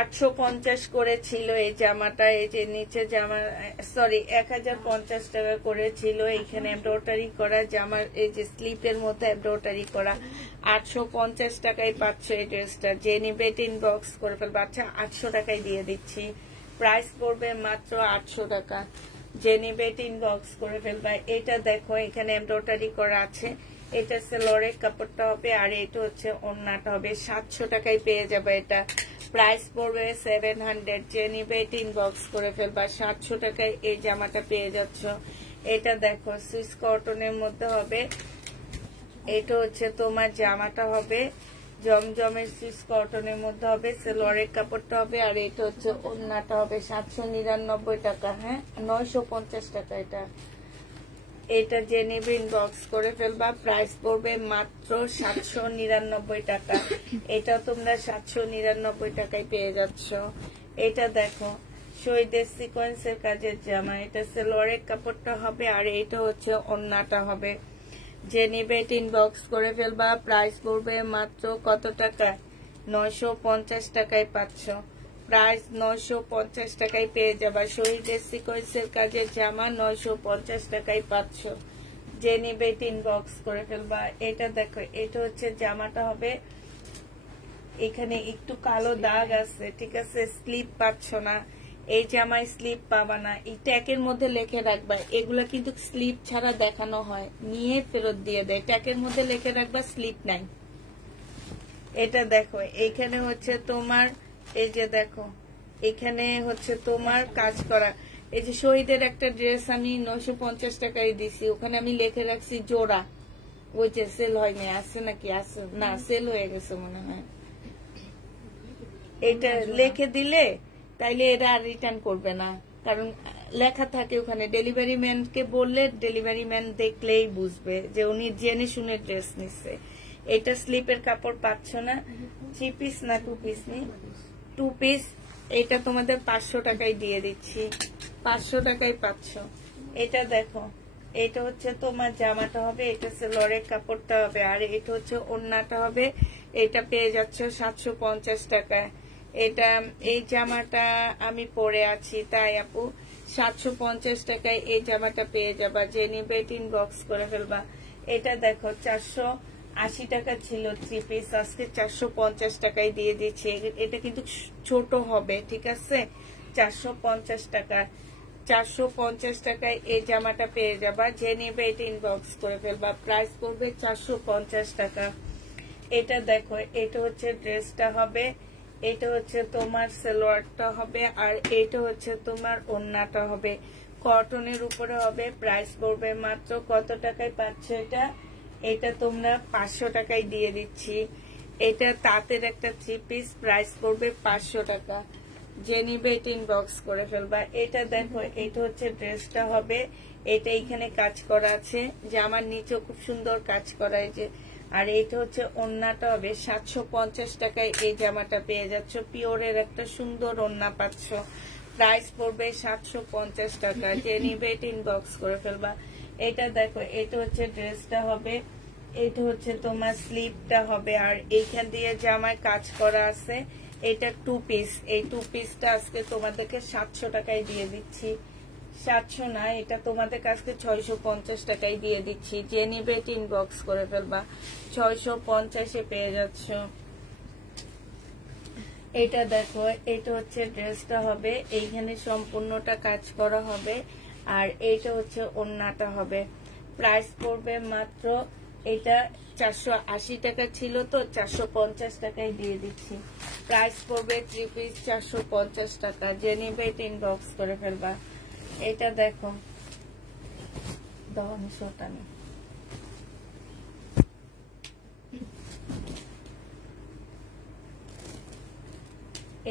850 করে ছিল এই জামাটা, এই যে নিচে জামা, সরি 1050 টাকা করে ছিল। এখানে এমব্রয়ডারি করা জামার এই যে স্লিপের মধ্যে এমব্রয়ডারি করা, 850 টাকায় পাচ্ছ এই ড্রেসটা। যে নিবে ইনবক্স করে ফেলবে। আচ্ছা 800 টাকায় দিয়ে দিচ্ছি, প্রাইস পড়বে মাত্র 800 টাকা। যে নিবে ইনবক্স করে ফেলবে। এটা দেখো এখানে এমব্রয়ডারি করা আছে, এটা সেলোয়ারের কাপড়টা হবে আর এটা হচ্ছে ওড়নাটা হবে। 700 টাকায় পেয়ে যাবে এটা, প্রাইস পড়বে 700। যে নিবে ইনবক্স করে ফেলবা। 700 টাকায় এই জামাটা পেয়ে যাচ্ছ। এটা দেখো সুইস কটনের মধ্যে হবে, এটা হচ্ছে তোমার জামাটা হবে জমজমের সুইস কটনের মধ্যে হবে, সেলোয়ারের কাপড়টা হবে আর এটা হচ্ছে ওড়নাটা হবে। 799 টাকা, হ্যাঁ 950 টাকা এটা। এটা যে নেবে ইনবক্স করে ফেলবা, প্রাইস পড়বে মাত্র 799 টাকা। এটা তোমরা 799 টাকায় পেয়ে যাচ্ছ। এটা দেখো শহীদের সিকোয়েন্সের কাজের জামা, এটা সেলোয়ারের কাপড়টা হবে আর এটা হচ্ছে ওড়নাটা হবে। যে নিবে ইনবক্স করে ফেলবা, প্রাইস পড়বে মাত্র কত টাকা? 950 টাকায় পাচ্ছ। প্রাইস 950 টাকায় পেয়ে যাবা। শহীদের সিকোয়েন্সের কাজের জামা 950 টাকায় পাচ্ছ। যে নিবে ইনবক্স করে ফেলবা। এটা দেখো এটা হচ্ছে জামাটা হবে, এখানে একটু কালো দাগ আছে, ঠিক আছে, স্লিপ পাচ্ছ না। এই জামায় স্লিপ পাবা না, এই ট্যাগের মধ্যে লিখে রাখবা। এগুলা কিন্তু স্লিপ ছাড়া দেখানো হয়, নিয়ে ফেরত দিয়ে দেয়। ট্যাগের মধ্যে লিখে রাখবা স্লিপ নাই। এটা দেখো এইখানে হচ্ছে তোমার, এই যে দেখো এখানে হচ্ছে তোমার কাজ করা। এই যে শহীদের একটা ড্রেস আমি 950 টাকায় দিছি, ওখানে আমি লিখে রাখছি জোড়া। ওই যে সেল হয়নি, আসছে নাকি? আসছে না, সেল হয়ে গেছে মনে হয়। এটা লিখে দিলে তাইলে এরা আর রিটার্ন করবে না, কারণ লেখা থাকে ওখানে। ডেলিভারি ম্যানকে বললে ডেলিভারি ম্যান দেখলেই বুঝবে যে উনি জেনে শুনে ড্রেস নিচ্ছে। এটা স্লিপের কাপড় পাচ্ছ না। 3 পিস না 2 পিস নি? 2 পিস। এটা তোমাদের 500 টাকায় দিয়ে দিচ্ছি, 500 টাকায় পাচ্ছ। এটা দেখো এটা হচ্ছে তোমার জামাটা হবে, এটা সেলোয়ারের কাপড়টা হবে আর এটা হচ্ছে ওড়নাটা হবে। এটা পেয়ে যাচ্ছ 750 টাকায়। এটা এই জামাটা আমি পরে আছি তাই আপু 750 টাকায় এই জামাটা পেয়ে যাবা। যে নিবে ইনবক্স করে ফেলবা। এটা দেখো 480 টাকা ছিল 3 পিস, আজকে 450 টাকায় দিয়ে দিচ্ছি। এটা কিন্তু ছোট হবে, ঠিক আছে। 450 টাকা, 450 টাকায় এই জামাটা পেয়ে যাবা। যে নিবে এটা ইনবক্স করে ফেলবা। প্রাইস পড়বে 450 টাকা। এটা দেখো এটা হচ্ছে ড্রেসটা হবে, এটা হচ্ছে তোমার সালোয়ারটা হবে আর এটা হচ্ছে তোমার ওড়নাটা হবে। কটনের উপরে হবে। প্রাইস পড়বে মাত্র কত টাকায় পাচ্ছ এটা? এটা তোমরা 500 টাকায় দিয়ে দিচ্ছি। এটা তাঁতের একটা 3 পিস, প্রাইস পড়বে 500 টাকা। যে নিবে এটা ইনবক্স করে ফেলবা। এটা দেখো এটা হচ্ছে ড্রেসটা হবে, এটা এখানে কাজ করা আছে, জামার নিচে খুব সুন্দর কাজ করা আছে আর এটা হচ্ছে ওড়নাটা হবে। 750 টাকায় এই জামাটা পেয়ে যাচ্ছ। পিওরের একটা সুন্দর ওড়না পাচ্ছ। প্রাইস পড়বে 750 টাকা। যে নিবে এটা ইনবক্স করে ফেলবা। এটা দেখো এটা হচ্ছে ড্রেসটা হবে, এটা হচ্ছে তোমার স্লিপটা হবে আর এইখান দিয়ে জামায় কাজ করা আছে। এটা 2 পিস, এই 2 পিসটা আজকে তোমাদেরকে 700 টাকায় দিয়ে দিচ্ছি। 700 না, এটা তোমাদের কাছে 650 টাকায় দিয়ে দিচ্ছি। যে নিবে এটা ইনবক্স করে ফেলবা। 650-এ পেয়ে যাচ্ছ। এটা দেখো এটা হচ্ছে ড্রেসটা হবে, এইখানে সম্পূর্ণটা কাজ করা হবে আর এইটা হচ্ছে ওড়নাটা হবে। প্রাইস পড়বে মাত্র, এটা 480 টাকা ছিল তো 450 টাকায় দিয়ে দিচ্ছি। প্রাইস পড়বে 3 পিস 450 টাকা। যে নিবে এটা ইনবক্স করে ফেলবা। এটা দেখো দহনশোটা নেই,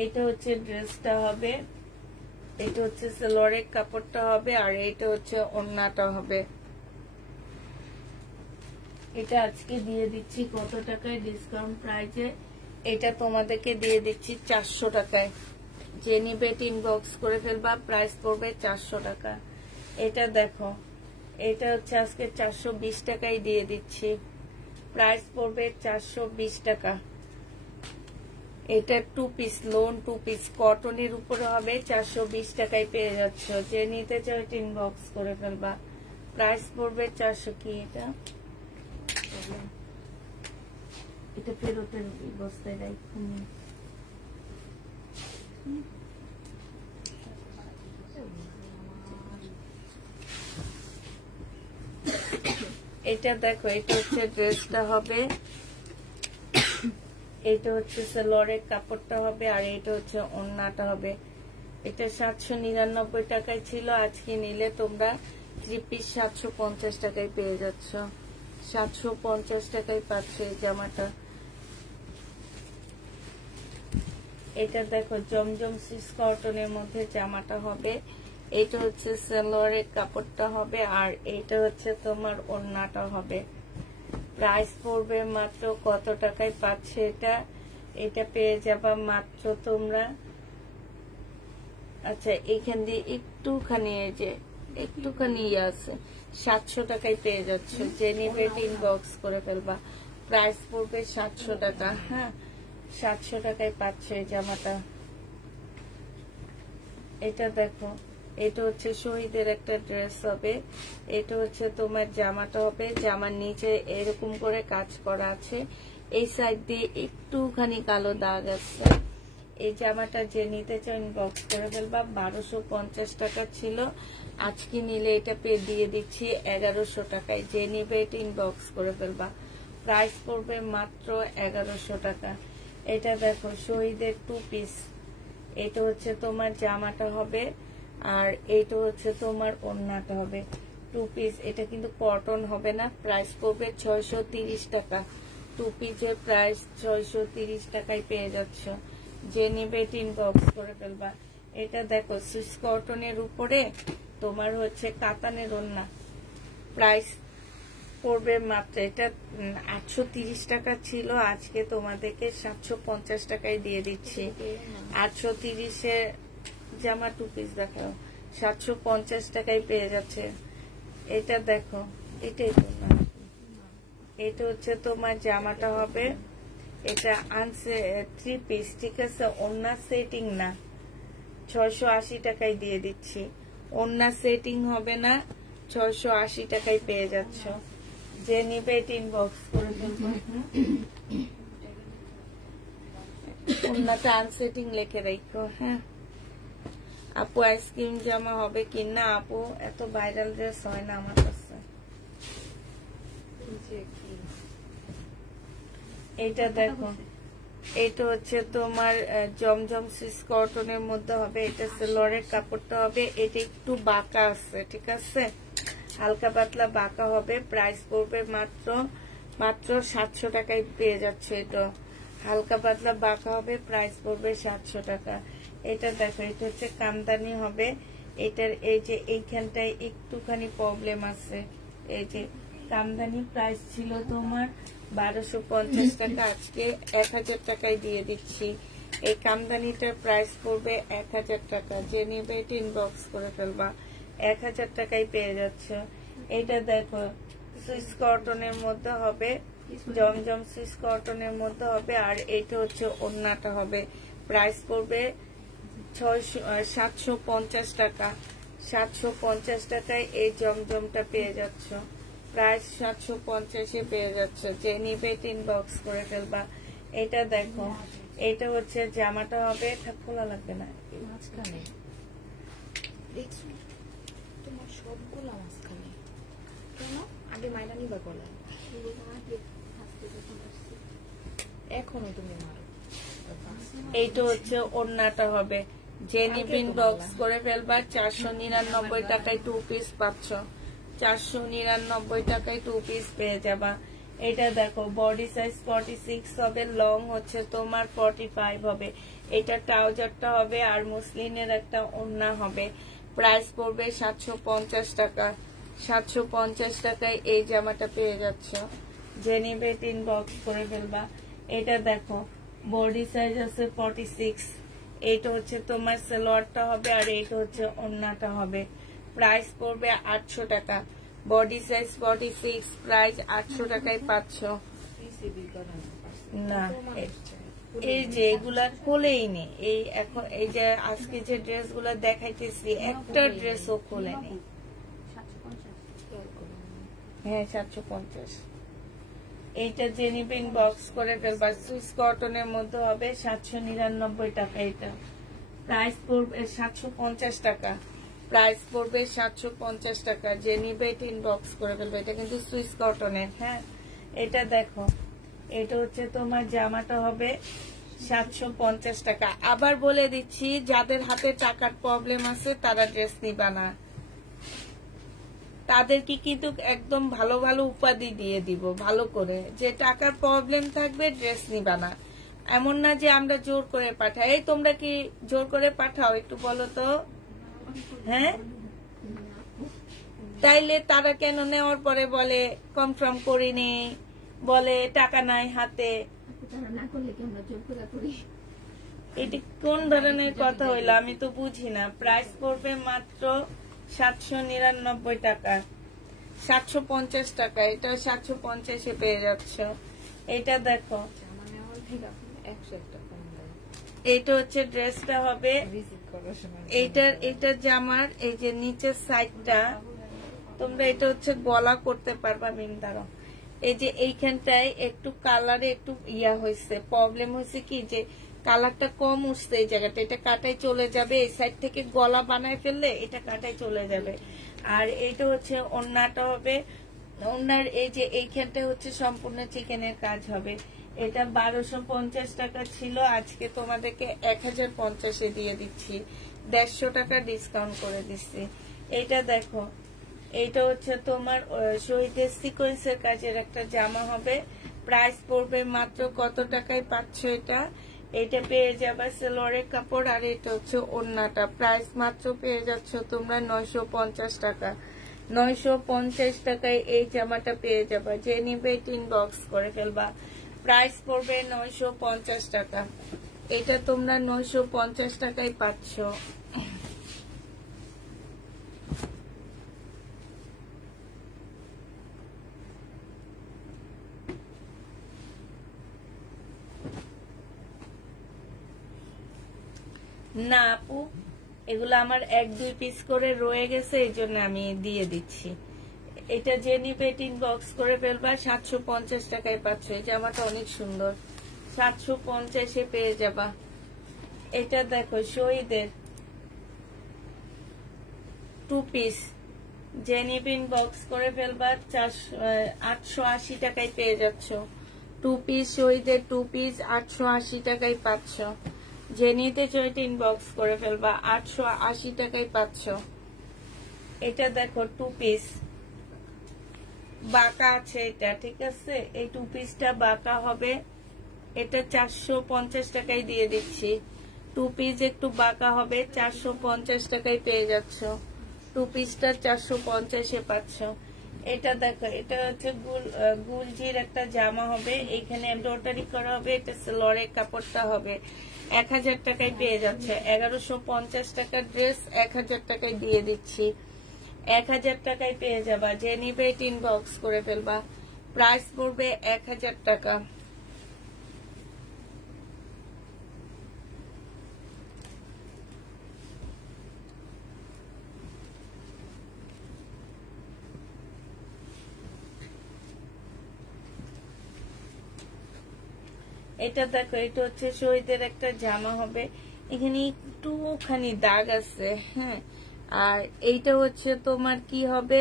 এটা হচ্ছে ড্রেসটা হবে, এটা হচ্ছে সালোয়ারের কাপড়টা হবে আর এটা হচ্ছে ওড়নাটা হবে। এটা আজকে দিয়ে দিচ্ছি কত টাকায়? ডিসকাউন্ট প্রাইজে এটা তোমাদেরকে দিয়ে দিচ্ছি 400 টাকায়। যে নিবে ইনবক্স করে ফেলবা। প্রাইস পড়বে 400 টাকা। এটা দেখো এটা হচ্ছে আজকে 420 টাকায় দিয়ে দিচ্ছি। প্রাইস পড়বে 420 টাকা। এটা 2 পিস লোন 2 পিস কটনের উপরে হবে 420 টাকায় পেয়ে যাচ্ছ। যে নিতে চাও এটা ইনবক্স করে ফেলবা। প্রাইস পড়বে 400 কি এটা ফেরতের বস্তায় রাখুন। এটা দেখো এটা হচ্ছে ড্রেসটা হবে, এটা হচ্ছে সালোয়ারের কাপড়টা হবে, আর এটা হচ্ছে ওড়নাটা হবে। এটা 799 টাকায় ছিল, আজকে নিলে তোমরা 3 পিস 750 টাকায় পেয়ে যাচ্ছ। 750 টাকায় পাচ্ছ এই জামাটা। এটা দেখো জমজম সিস কটনের মধ্যে জামাটা হবে, এটা হচ্ছে সালোয়ারের কাপড়টা হবে, আর এটা হচ্ছে তোমার ওড়নাটা হবে। প্রাইস পড়বে মাত্র কত টাকায় পাচ্ছে এটা? এটা পেয়ে যাবা মাত্র তোমরা, আচ্ছা এইখান দিয়ে একটুখানি এই যে একটুখানি আছে 700 টাকায় পেয়ে যাচ্ছ। যে নিবে ইনবক্স করে ফেলবা। প্রাইস পড়বে 700 টাকা। হ্যাঁ 700 টাকায় পাচ্ছ এই জামাটা। এটা দেখো এটা হচ্ছে শহীদের একটা ড্রেস হবে, এটা হচ্ছে তোমার জামাটা হবে। জামার নিচে এরকম করে কাজ করা আছে, এই সাইড দিয়ে একটুখানি কালো দাগ আছে। এই জামাটা যে নিতে চাও ইনবক্স করে ফেলবা। 1250 টাকা ছিল, আজকে নিলে এটা দিয়ে দিচ্ছি 1100 টাকায়। যে নিবে এটা ইনবক্স করে ফেলবা। প্রাইস পড়বে মাত্র 1100 টাকা। এটা দেখো শহীদের 2 পিস, এটা হচ্ছে তোমার জামাটা হবে, আর এইটা হচ্ছে তোমার ওড়নাটা হবে। 2 পিস, এটা কিন্তু কটন হবে না। প্রাইস পড়বে 630 টাকা। 2 পিসের প্রাইস 630 টাকায় পেয়ে যাচ্ছ। যে নিবে ইনবক্স করে ফেলবা। এটা দেখো সুইস কটনের উপরে তোমার হচ্ছে কাতানের ওড়না। প্রাইস পড়বে মাত্র, এটা 830 টাকা ছিল, আজকে তোমাদেরকে 750 টাকায় দিয়ে দিচ্ছি। 830-এ জামা 2 পিস দেখাও, 750 টাকায় পেয়ে যাচ্ছে। এটা দেখো এটাই তো না, এটা হচ্ছে তোমার জামাটা হবে, এটা আনছে 3 পিস, ঠিক আছে। ওড়না সেটিং না, 680 টাকায় দিয়ে দিচ্ছি। ওড়না সেটিং হবে না, 680 টাকায় পেয়ে যাচ্ছ। যে নিবে এটা ইনবক্স করে ফেলবো। ওড়নাটা আনসেটিং লিখে রাখো। হ্যাঁ আপু আইসক্রিম জামা হবে কিনা? আপু এত ভাইরাল ড্রেস হয় না আমার কাছে। এটা দেখো এটা হচ্ছে তোমার জমজম সিস কটনের মধ্যে হবে, এটা সালোয়ারের কাপড়টা হবে, এটা একটু বাঁকা আছে, ঠিক আছে, হালকা পাতলা বাঁকা হবে। প্রাইস পড়বে মাত্র 700 টাকায় পেয়ে যাচ্ছে। এটা হালকা পাতলা বাঁকা হবে, প্রাইস পড়বে 700 টাকা। এটা দেখো এটা হচ্ছে কামদানি হবে, এটার এই যে এইখানটায় একটুখানি প্রবলেম আছে, এই যে কামদানি। প্রাইস ছিল তোমার 1250 টাকা, আজকে 1000 টাকায় দিয়ে দিচ্ছি। এই কামদানিটার প্রাইস পড়বে 1000 টাকা। যে নিবে এটা ইনবক্স করে ফেলবা। 1000 টাকায় পেয়ে যাচ্ছে। এটা দেখো সুইস কটনের মধ্যে হবে, জমজম সুইস কটনের মধ্যে হবে, আর এটা হচ্ছে ওড়নাটা হবে। প্রাইস পড়বে 750 টাকা। 750 টাকায় এই জমজমটা পেয়ে যাচ্ছ। প্রাইস 750-এ পেয়ে যাচ্ছে। যে নিবে ইনবক্স করে ফেলবা। এটা দেখো এটা হচ্ছে জামাটা হবে, খোলা লাগবে না, মাঝখানে তোমার সবগুলো মাঝখানে কেন? আগে মাইনা নিবা গলায়, এখনো তুমি মারো। এইটা হচ্ছে ওড়নাটা হবে। যে নিবে ইনবক্স করে ফেলবা। 499 টাকায় 2 পিস পাচ্ছ। 499 টাকায় 2 পিস পেয়ে যাবা। এটা দেখো বডি সাইজ 46 হবে, লং হচ্ছে তোমার 45 হবে। এটা ট্রাউজারটা হবে, আর মুসলিনের একটা ওড়না হবে। প্রাইস পড়বে 750 টাকা। 750 টাকায় এই জামাটা পেয়ে যাচ্ছ। যে নিবে ইনবক্স করে ফেলবা। এটা দেখো বডি সাইজ আছে 46, এইটা হচ্ছে তোমার সালোয়ারটা হবে, আর এইটা হচ্ছে ওড়নাটা হবে। প্রাইস পড়বে 800 টাকা। বডি সাইজ 46, প্রাইস 800 টাকায় পাচ্ছ। না এই যে এগুলা খোলেই নি, এই এখন এই যে আজকে যে ড্রেস গুলা দেখাইতেছি একটা ড্রেসও খোলেনি। হ্যাঁ 750। এইটা যে নিবেন বক্স করে ফেলবা, সুইস কটনের মধ্যে হবে 799 টাকা। এটা প্রাইস পড়বে 750 টাকা, প্রাইস পড়বে 750 টাকা। যে নিবে টিন বক্স করে ফেলবে। এটা কিন্তু সুইস কটনের। হ্যাঁ এটা দেখো, এটা হচ্ছে তোমার জামাটা হবে 750 টাকা। আবার বলে দিচ্ছি, যাদের হাতে টাকার প্রবলেম আছে তারা ড্রেস নিবা না, তাদেরকে কিন্তু একদম ভালো ভালো উপাধি দিয়ে দিব ভালো করে। যে টাকার প্রবলেম থাকবে ড্রেস নিবা না, এমন না যে আমরা জোর করে পাঠাই। এই তোমরা কি জোর করে পাঠাও একটু বলো তো? হ্যাঁ তাইলে তারা কেন নেওয়ার পরে বলে কনফার্ম করিনি, বলে টাকা নাই হাতে? এটি কোন ধরনের কথা হইলো আমি তো বুঝি না। প্রাইস পড়বে মাত্র 799 টাকা, 750 টাকা। এটা 750-এ পেয়ে যাচ্ছ। এটা দেখো, এইটা হচ্ছে ড্রেসটা হবে, এইটার জামার এই যে নিচের সাইডটা তোমরা এটা হচ্ছে গলা করতে পারবা। দাঁড়াও, এই যে এইখানটায় একটু কালারে একটু ইয়া হয়েছে, প্রবলেম হয়েছে কি যে কালারটা কম উঠছে এই জায়গাটা, এটা কাটাই চলে যাবে। এই সাইড থেকে গলা বানায় ফেললে এটা কাটাই চলে যাবে। আর এইটা হচ্ছে ওড়নাটা হবে, ওড়নার এই যে এইখানটা হচ্ছে সম্পূর্ণ চিকেনের কাজ হবে। এটা 1250 টাকা ছিল, আজকে তোমাদেরকে 1050-এ দিয়ে দিচ্ছি, 150 টাকা ডিসকাউন্ট করে দিচ্ছি। এইটা দেখো, এইটা হচ্ছে তোমার শহীদের সিকোয়েন্সের কাজের একটা জামা হবে। প্রাইস পড়বে মাত্র কত টাকায় পাচ্ছ এটা? এটা পেয়ে যাবে সেলোয়ারের কাপড়, আর এটা হচ্ছে ওড়নাটা। প্রাইস মাত্র পেয়ে যাচ্ছ তোমরা 950 টাকা। 950 টাকায় এই জামাটা পেয়ে যাবা। যে নিবে টিন বক্স করে ফেলবা। প্রাইস পড়বে 950 টাকা। এটা তোমরা 950 টাকায় পাচ্ছ। না আপু, এগুলো আমার 1-2 পিস করে রয়ে গেছে, এই জন্য আমি দিয়ে দিচ্ছি। এটা যে নিবে টিন বক্স করে ফেলবা। 750 টাকায় পাচ্ছ। এই জামাটা অনেক সুন্দর, 750-এ পেয়ে যাবা। এটা দেখো শহীদের 2 পিস, যে নিবে বক্স করে ফেলবা 880 টাকায় পেয়ে যাচ্ছ। 2 পিস শহীদের 2 পিস 880 টাকায় পাচ্ছ। যে নিতে চাই টিন বক্স করে ফেলবা, 880 টাকায় পাচ্ছ। এটা দেখো 2 পিস বাঁকা আছে, এটা ঠিক আছে। এই 2 পিসটা বাঁকা হবে, এটা 450 টাকায় দিয়ে দিচ্ছি। 2 পিস একটু বাঁকা হবে, 450 টাকায় পেয়ে যাচ্ছ। 2 পিসটা 450-এ পাচ্ছ। এটা দেখো, এটা হচ্ছে গুলজির একটা জামা হবে, এখানে এমব্রয়ডারি করা হবে। এটা সেলোয়ারের কাপড়টা হবে। 1000 টাকায় পেয়ে যাচ্ছে। 1150 টাকার ড্রেস 1000 টাকায় দিয়ে দিচ্ছি। 1000 টাকায় পেয়ে যাবা। যে নিবে টিন বক্স করে ফেলবা। প্রাইস পড়বে 1000 টাকা। এটা দেখো, এটা হচ্ছে শহীদের একটা জামা হবে, এখানে একটুখানি দাগ আছে। হ্যাঁ, আর এইটা হচ্ছে তোমার কি হবে,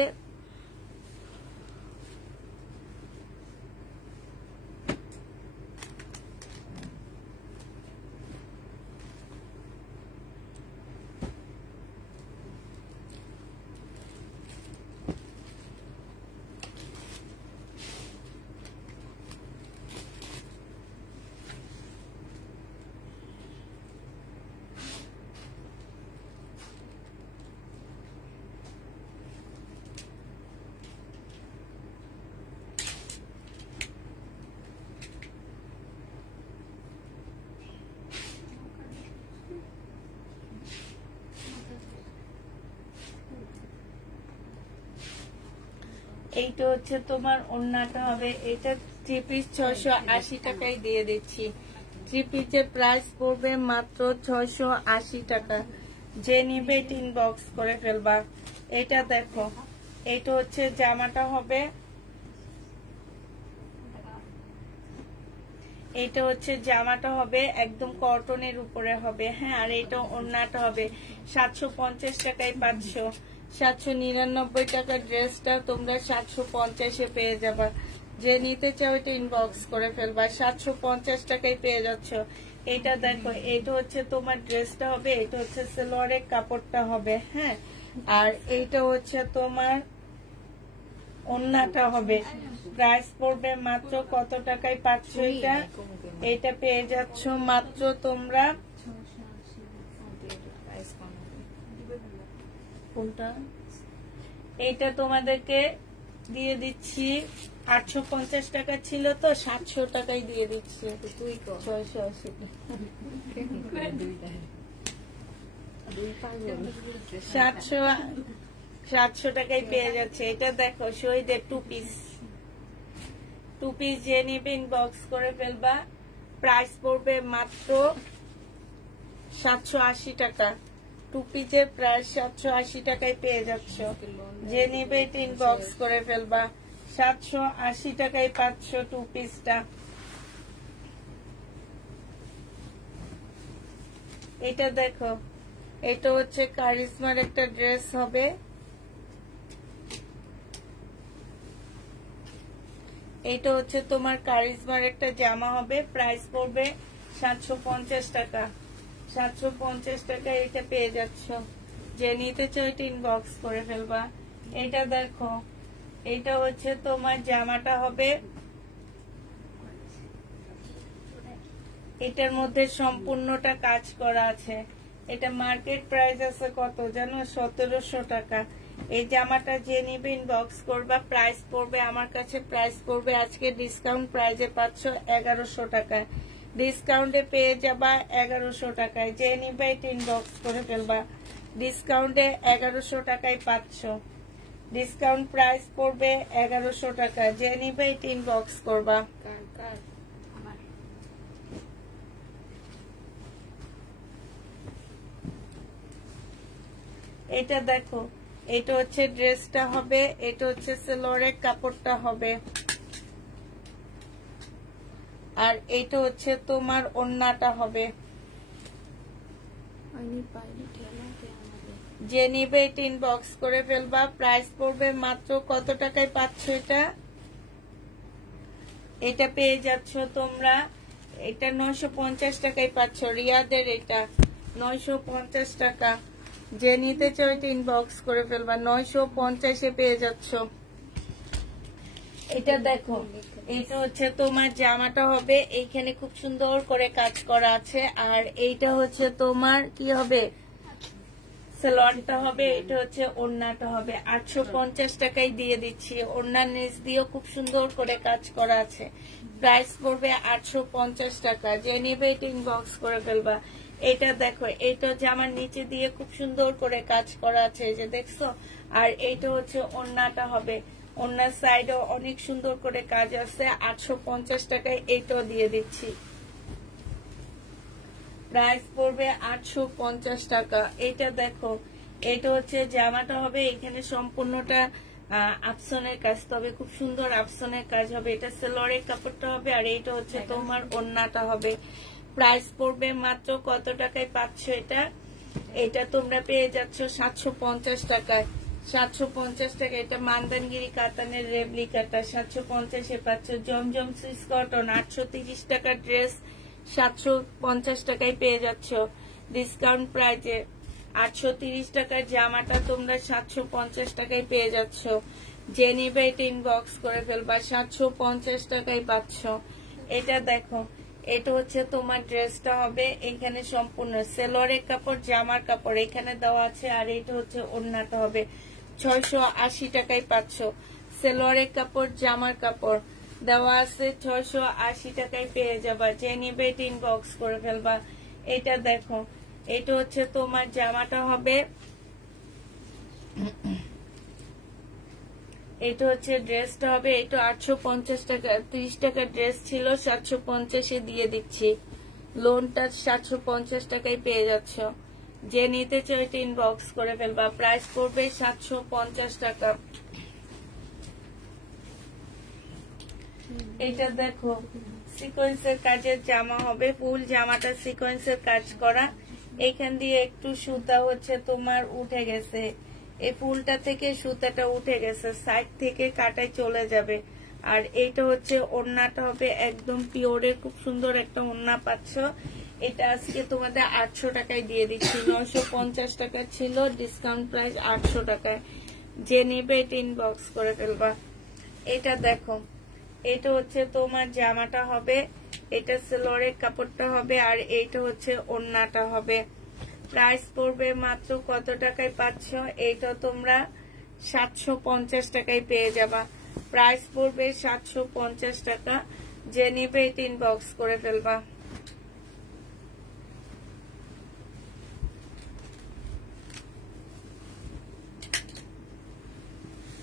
এইটা হচ্ছে তোমার ওড়নাটা হবে। এটা 3 পিস 680 টাকায় দিয়ে দিচ্ছি। থ্রি পিসের প্রাইস পড়বে মাত্র 680 টাকা। যে নিবে ইনবক্স করে ফেলবা। এটা দেখো, এটা হচ্ছে জামাটা হবে, এটা হচ্ছে জামাটা হবে একদম কটনের উপরে হবে, হ্যাঁ। আর এটা ওড়নাটা হবে 750 টাকায় 500, 799 টাকার ড্রেসটা তোমরা 750-এ পেয়ে যাবা। যে নিতে চাও এটা ইনবক্স করে ফেলবা। 750 টাকায় পেয়ে যাচ্ছ। এটা দেখো, এটা হচ্ছে তোমার ড্রেসটা হবে, এটা হচ্ছে সালোয়ারের কাপড়টা হবে, হ্যাঁ। আর এইটা হচ্ছে তোমার ওড়নাটা হবে। প্রাইস পড়বে মাত্র কত টাকায় পাচ্ছ এটা? এটা পেয়ে যাচ্ছ মাত্র তোমরা কোনটা, এইটা তোমাদেরকে দিয়ে দিচ্ছি 850 টাকা ছিল তো 700 টাকায় দিয়ে দিচ্ছি। 700 টাকায় পেয়ে যাচ্ছে। এটা দেখো শহীদের টু পিস যে নিবে ইনবক্স করে ফেলবা। প্রাইস পড়বে মাত্র 780 টাকা। টু পিসের প্রাইস 780 টাকায় পেয়ে যাচ্ছ। যে নিবে এটা ইনবক্স করে ফেলবা। 780 টাকায় পাচ্ছ টু পিসটা। এটা দেখো, এটা হচ্ছে কারিজমার একটা ড্রেস হবে। এটা হচ্ছে তোমার কারিজমার একটা জামা হবে। প্রাইস পড়বে 750 টাকা। 750 টাকা এটা পেয়ে যাচ্ছ। যে নিতে চাও এটা ইনবক্স করে ফেলবা। এটা দেখো, এটা হচ্ছে তোমার জামাটা হবে, এটার মধ্যে সম্পূর্ণটা কাজ করা আছে। এটা মার্কেট প্রাইস আছে কত জানো? 1700 টাকা। এই জামাটা যে নিবে ইনবক্স করবা। প্রাইস পড়বে আমার কাছে, প্রাইস পড়বে আজকে ডিসকাউন্ট প্রাইজে পাচ্ছ 1100 টাকায়। ডিসকাউন্টে পেয়ে যাবা 1100 টাকায়। যে নিবে এটা ইনবক্স করে ফেলবা। ডিসকাউন্টে 1100 টাকায় পাচ্ছ। ডিসকাউন্ট প্রাইস পড়বে 1100 টাকা। যে নিবে এটা ইনবক্স করবা। এটা দেখো, এটা হচ্ছে ড্রেসটা হবে, এটা হচ্ছে সালোয়ারের কাপড়টা হবে, আর এটা হচ্ছে তোমার ওড়নাটা হবে। যে নিবে এটা ইনবক্স করে ফেলবা। প্রাইস পড়বে মাত্র কত টাকায় পাচ্ছ এটা? এটা পেয়ে যাচ্ছ তোমরা, এটা 950 টাকায় পাচ্ছ। রিয়াদের এটা 950 টাকা। যে নিতে চাও এটা ইনবক্স করে ফেলবা। 950-এ পেয়ে যাচ্ছ। এটা দেখো, এটা হচ্ছে তোমার জামাটা হবে, এইখানে খুব সুন্দর করে কাজ করা আছে। আর এইটা হচ্ছে তোমার কি হবে, সালোয়ারটা হবে। এটা হচ্ছে ওড়নাটা হবে। 850 টাকায় দিয়ে দিচ্ছি। ওড়নার নিচ দিয়েও খুব সুন্দর করে কাজ করা আছে। প্রাইস পড়বে 850 টাকা। যে নিবে এটা ইনবক্স করে ফেলবা। এটা দেখো, এটা জামার নিচে দিয়ে খুব সুন্দর করে কাজ করা আছে, যে দেখছো। আর এইটা হচ্ছে ওড়নাটা হবে। ওড়নার সাইডেও অনেক সুন্দর করে কাজ আছে। 850 টাকায় এইটাও দিয়ে দিচ্ছি। প্রাইস পড়বে 850 টাকা। এটা দেখো, এটা হচ্ছে জামাটা হবে, এখানে সম্পূর্ণটা আফসনের কাজ, তবে খুব সুন্দর আফসনের কাজ হবে। এটা সালোয়ারের কাপড়টা হবে, আর এইটা হচ্ছে তোমার ওড়নাটা হবে। প্রাইস পড়বে মাত্র কত টাকায় পাচ্ছ এটা? এটা তোমরা পেয়ে যাচ্ছ 750 টাকায়। 750 টাকা। এটা মান্দানগিরি কাতানের রেপ্লিকাটা 750-এ পাচ্ছ। জমজম সুইস কটন 830 টাকার ড্রেস 750 টাকায় পেয়ে যাচ্ছ ডিসকাউন্ট প্রাইজে। 830 টাকার জামাটা তোমরা 750 টাকায় পেয়ে যাচ্ছ। যে নিবে এটা ইনবক্স করে ফেলবা। 750 টাকায় পাচ্ছ। এটা দেখো, এটা হচ্ছে তোমার ড্রেসটা হবে, এখানে সম্পূর্ণ সালোয়ারের কাপড়, জামার কাপড় এখানে দেওয়া আছে, আর এটা হচ্ছে ওড়নাটা হবে। 680 টাকায় পাচ্ছ। সালোয়ারের কাপড়, জামার কাপড় দেওয়া আছে, 680 টাকায় পেয়ে যাবা। যে নিবে এটা ইনবক্স করে ফেলবা। এটা দেখো, এটা হচ্ছে তোমার জামাটা হবে, এটা হচ্ছে ড্রেসটা হবে। এটা 850 টাকা, 30 টাকা ড্রেস ছিল, 750-এ দিয়ে দিচ্ছি। লোনটা 750 টাকায় পেয়ে যাচ্ছ। যে নিতে চাও এটা ইনবক্স করে ফেলবা। প্রাইস পড়বে 750 টাকা। এটা দেখো সিকোয়েন্সের কাজের জামা হবে, ফুল জামাটা সিকোয়েন্সের কাজ করা। এখান দিয়ে একটু সুতা হচ্ছে তোমার উঠে গেছে, এই ফুলটা থেকে সুতাটা উঠে গেছে, সাইড থেকে কাটায় চলে যাবে। আর এইটা হচ্ছে ওড়নাটা হবে একদম পিওরের, খুব সুন্দর একটা ওড়না পাচ্ছ। এটা আজকে তোমাদের 800 টাকায় দিয়ে দিচ্ছি। 950 টাকা ছিল, ডিসকাউন্ট প্রাইস 800 টাকায়। যে নেবে এটা ইনবক্স করে ফেলবা। এটা দেখো, এটা হচ্ছে তোমার জামাটা হবে, এটা সেলোয়ারের কাপড়টা হবে, আর এইটা হচ্ছে ওড়নাটা হবে। প্রাইস পড়বে মাত্র কত টাকায় পাচ্ছ? এইটা তোমরা 750 টাকায় পেয়ে যাবা। প্রাইস পড়বে 750 টাকা। যে নিবে এটা ইনবক্স করে ফেলবা।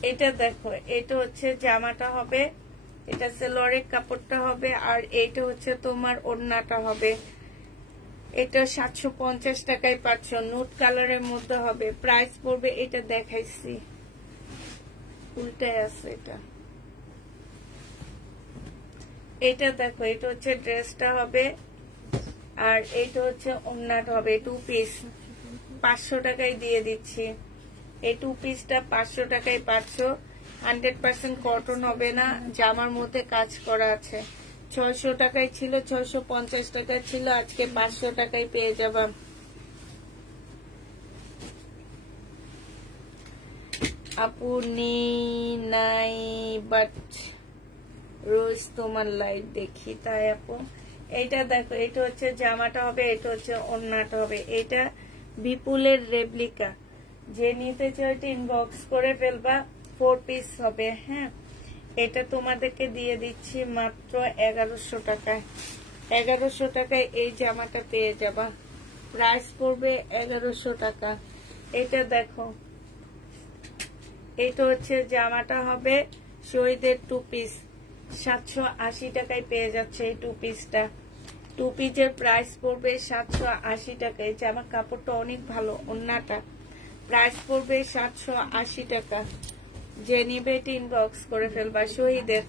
এটা দেখো, এটা হচ্ছে জামাটা হবে, এটা সেলোয়ারের কাপড়টা হবে, আর এইটা হচ্ছে তোমার ওড়নাটা হবে। এটা 750 টাকায় পাচ্ছ, নুট কালারের মধ্যে হবে। প্রাইস পড়বে, এটা দেখাইছি উল্টায় আছে এটা। এটা দেখো, এটা হচ্ছে ড্রেসটা হবে, আর এইটা হচ্ছে ওড়নাটা হবে। 2 পিস 500 টাকায় দিয়ে দিচ্ছি। এই 2 পিসটা 500 টাকায় পাচ্ছ। 100% কটন হবে না, জামার মধ্যে কাজ করা আছে। 600 টাকায় ছিল, 650 টাকায় ছিল, আজকে 500 টাকায় পেয়ে যাবা। আপনি নাই বাট রোজ তোমার লাইভ দেখি, তাই আপু। এইটা দেখো, এটা হচ্ছে জামাটা হবে, এটা হচ্ছে ওড়নাটা হবে। এটা বিপুলের রেপ্লিকা। যে নিতে চাও এটা ইনবক্স করে ফেলবা। 4 পিস হবে। হ্যাঁ, এটা তোমাদেরকে দিয়ে দিচ্ছি মাত্র 1100 টাকায়। 1100 টাকায় এই জামাটা পেয়ে যাবা। প্রাইস পড়বে 1100 টাকা। এটা দেখো, এটা হচ্ছে জামাটা হবে, শহীদের 2 পিস 780 টাকায় পেয়ে যাচ্ছে এই 2 পিসটা। 2 পিসের প্রাইস পড়বে 780 টাকায়। জামার কাপড়টা অনেক ভালো, ওড়নাটা। প্রাইস পড়বে 780 টাকা। যে নিবে এটা ইনবক্স করে ফেলবা। শহীদের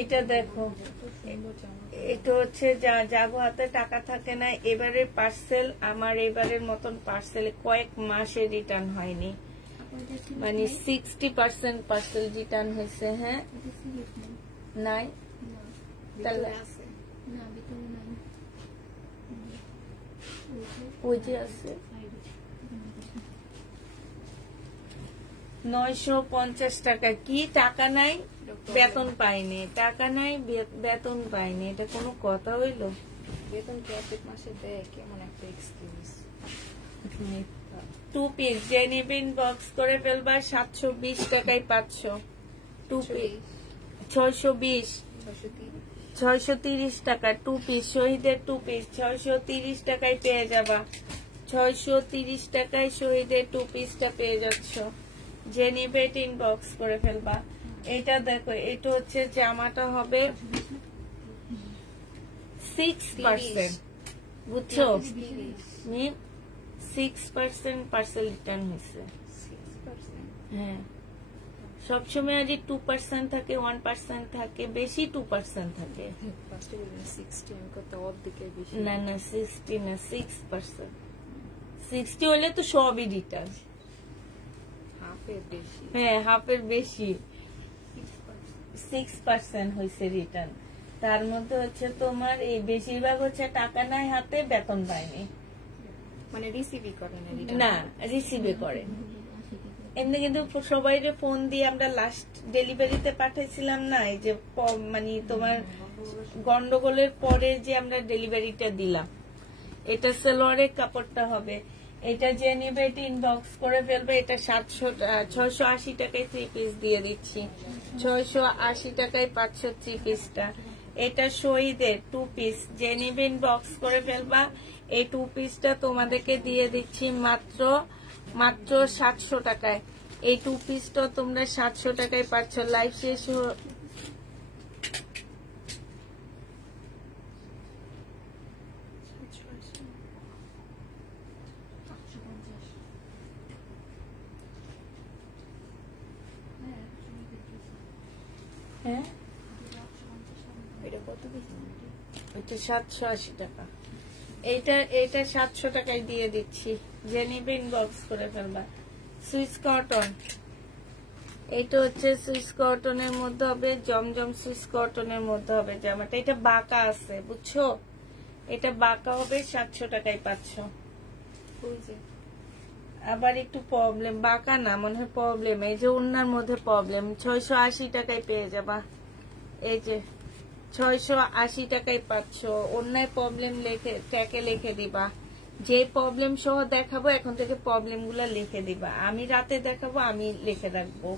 এটা দেখো, এটা হচ্ছে জাগো হাতে টাকা থাকে না। এবারের পার্সেল আমার এবারের মতন পার্সেলে কয়েক মাসে রিটার্ন হয়নি, মানে 60% পার্সেল রিটার্ন হয়েছে। হ্যাঁ, নাই তাহলে ওই যে আছে 950 টাকা। কি টাকা নাই, বেতন পাইনি, টাকা নাই বেতন পাইনি, এটা কোনো কথা হইলো? বেতন প্রত্যেক মাসে দেয়, কেমন একটা এক্সকিউজ। 2 পিস যে নেবে ইনবক্স করে ফেলবা। 720 টাকায় পাচ্ছ 2 পিস। 630 টাকা 2 পিস। শহীদের 2 পিস 630 টাকায় পেয়ে যাবা। 630 টাকায় শহীদের 2 পিসটা পেয়ে যাচ্ছ। যে নিবে এটা ইনবক্স করে ফেলবা। এটা দেখো, এটা হচ্ছে জামাটা হবে 6%, বুঝছো? 6% পার্সেল রিটার্ন হয়েছে। হ্যাঁ, সবসময় আজ 2% থাকে, 1% থাকে, বেশি 2% থাকে। না না 60 না, 6%। 60 হলে তো সবই রিটার্ন। হ্যাঁ, হাফের বেশি। 6% হয়েছে রিটার্ন। তার মধ্যে হচ্ছে তোমার এই বেশিরভাগ হচ্ছে টাকা নাই হাতে, বেতন পায়নি, মানে রিসিভই করে না, রিসিভে করে। এমনি কিন্তু সবাই ফোন দিয়ে আমরা লাস্ট ডেলিভারিতে পাঠাইছিলাম না, এই যে মানে তোমার গন্ডগোলের পরে যে আমরা ডেলিভারিটা দিলাম। এটা সালোয়ারের কাপড়টা হবে। এটা যে নেবে এটা ইনবক্স করে ফেলবে। এটা 680 টাকায় 3 পিস দিয়ে দিচ্ছি। 680 টাকায় পাচ্ছ 3 পিসটা। এটা শহীদের 2 পিস। যে নেবে ইনবক্স করে ফেলবা। এই 2 পিসটা তোমাদেরকে দিয়ে দিচ্ছি মাত্র 700 টাকায়। এই 2 পিসটা তোমরা 700 টাকায় পাচ্ছ। লাইভ শেষ হ্যাঁ এটা কত পিস? এটা 780 টাকা। এটা 700 টাকায় দিয়ে দিচ্ছি, যে নিবে ইনবক্স করে ফেলবা। সুইস কটন, এইটা হচ্ছে সুইস কটনের মধ্যে হবে, জমজম সুইস কটনের মধ্যে হবে জামাটা। এটা বাঁকা আছে বুঝছো, এটা বাঁকা হবে, 700 টাকায় পাচ্ছ। আবার একটু প্রবলেম, বাঁকা না মনে হয় প্রবলেম, এই যে ওনার মধ্যে প্রবলেম। 680 টাকায় পেয়ে যাবা, এই যে 680 টাকায় পাচ্ছ। অন্যায় প্রবলেম লিখে ট্যাগে লিখে দিবা, যে প্রবলেম সহ দেখাবো এখন থেকে প্রবলেম গুলা লিখে দিবা। আমি রাতে দেখাবো, আমি লিখে রাখবো।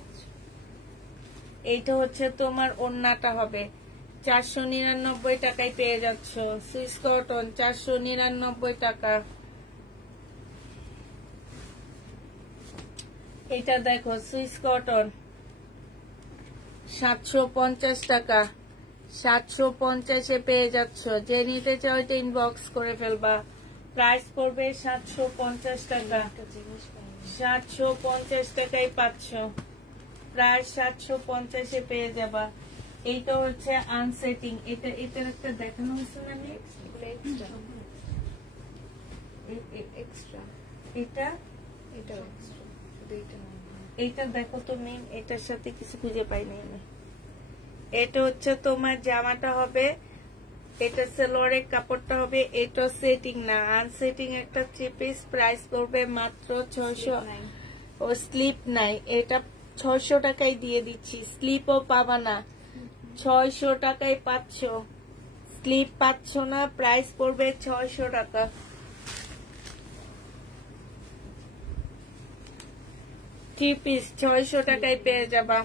এইটা হচ্ছে তোমার ওন্নাটা হবে 499 টাকায় পেয়ে যাচ্ছ। সুইস কটন 499 টাকা। এটা দেখো সুইস কটন 750 টাকা, 750-এ পেয়ে যাচ্ছ। যে নিতে চাও এটা ইনবক্স করে ফেলবা। প্রাইস পড়বে 750 টাকা, 750 টাকায় পাচ্ছ। প্রায় 750-এ পেয়ে যাবা। এইটা হচ্ছে আনসেটিং, এটার একটা দেখানো হচ্ছে না এক্সট্রা, এটা এইটা দেখো তুমি, এটার সাথে কিছু খুঁজে পাইনি আমি। এটা হচ্ছে তোমার জামাটা হবে, এটা সেলোয়ারের কাপড়টা হবে, এটা সেটিং না আনসেটিং একটা 3 পিস। প্রাইস পড়বে মাত্র 600। ও স্লিপ নাই, এটা 600 টাকায় দিয়ে দিচ্ছি। স্লিপও পাবা না, 600 টাকায় পাচ্ছ। স্লিপ পাচ্ছ না, প্রাইস পড়বে 600 টাকা। থ্রি পিস 600 টাকায় পেয়ে যাবা।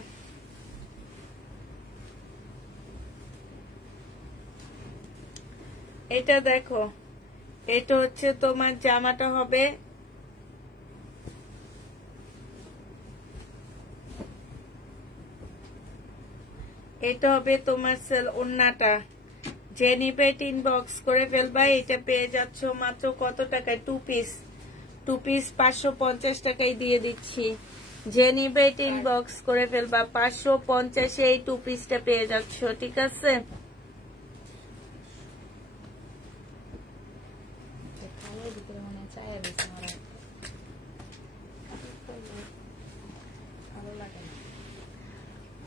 এটা দেখো, এটা হচ্ছে তোমার জামাটা হবে, এটা হবে তোমার সেল ওন্নাটা। যে নিবে ইনবক্স করে ফেলবা। এটা পেয়ে যাচ্ছ মাত্র কত টাকায়? 2 পিস, 2 পিস 550 টাকায় দিয়ে দিচ্ছি। যে নিবে ইনবক্স করে ফেলবা। 550-এ এই 2 পিসটা পেয়ে যাচ্ছ, ঠিক আছে?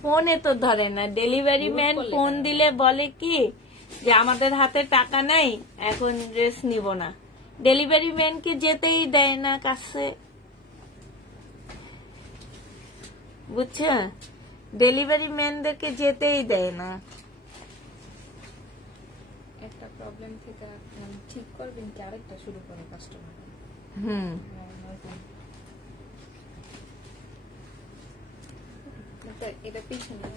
ফোনে তো ধরে না, ডেলিভারি ম্যান ফোন দিলে বলে কি যে আমাদের হাতে টাকা নাই, এখন ড্রেস নিব না। ডেলিভারি ম্যানকে যেতেই দেয় না কাছে, বুঝছো? ডেলিভারি ম্যানদেরকে যেতেই দেয় না। একটা প্রবলেম থেকে ঠিক করবেন কি আরেকটা শুরু করে কাস্টমার। এটা পিছনে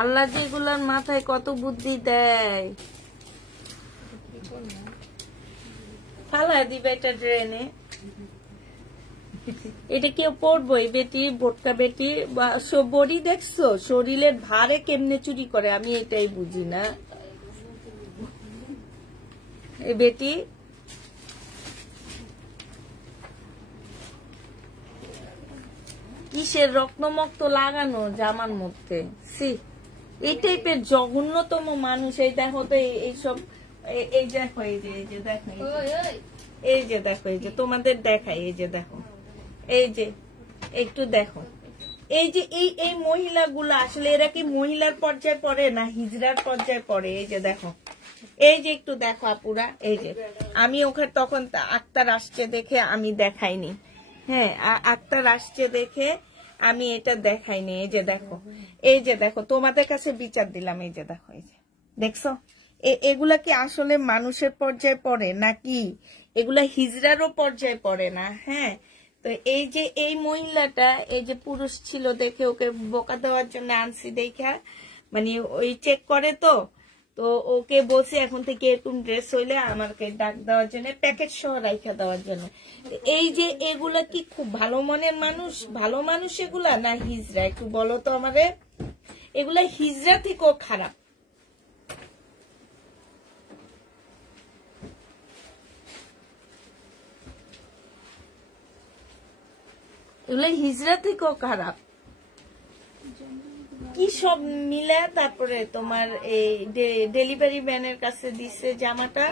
আল্লাহ যেগুলোর মাথায় কত বুদ্ধি দেয়, ফালা দিবে এটা ড্রেনে। এটা কেউ পড়বই বেটি, বোটকা বেটি। বডি দেখছো, শরীরের ভারে কেমনে চুরি করে, আমি এটাই বুঝি না। এই বেটি কিসের রত্নমক্ত লাগানো জামার মধ্যে, সি এই টাইপের জঘন্যতম মানুষ। এই দেখো তো এইসব, এই দেখো, এই যে দেখো, এই যে দেখো, এই যে তোমাদের দেখাই, এই যে দেখো, এই যে একটু দেখো, এই যে এই মহিলাগুলা আসলে এরা কি মহিলার পর্যায়ে পড়ে না হিজড়ার পর্যায়ে পড়ে? এই যে দেখো, এই যে একটু দেখো আপুরা, এই যে আমি ওখানে তখন আক্তার আসছে দেখে আমি দেখাইনি। হ্যাঁ, আক্তার আসছে দেখে আমি এটা দেখাইনি। এই যে দেখো, এই যে দেখো, তোমাদের কাছে বিচার দিলাম। এই যে দেখো, এই যে দেখছো, এগুলা কি আসলে মানুষের পর্যায়ে পড়ে নাকি এগুলা হিজড়ারও পর্যায়ে পড়ে না? হ্যাঁ, তো এই যে এই মহিলাটা, এই যে পুরুষ ছিল দেখে ওকে বোকা দেওয়ার জন্য আনছি দেখা, মানে ওই চেক করে তো ওকে বলছি এখন থেকে এরকম ড্রেস হইলে আমাকে ডাক দেওয়ার জন্য, প্যাকেট সহ রাইখা দেওয়ার জন্য। এই যে এগুলা কি খুব ভালো মনের মানুষ, ভালো মানুষ এগুলা না হিজড়া? একটু বলো তো আমারে, এগুলা হিজড়া থেকেও খারাপ। এগুলো হিজরা থেকেও খারাপ। কি সব মিলে তারপরে তোমার এই ডেলিভারি ম্যানের কাছে দিছে জামাটা।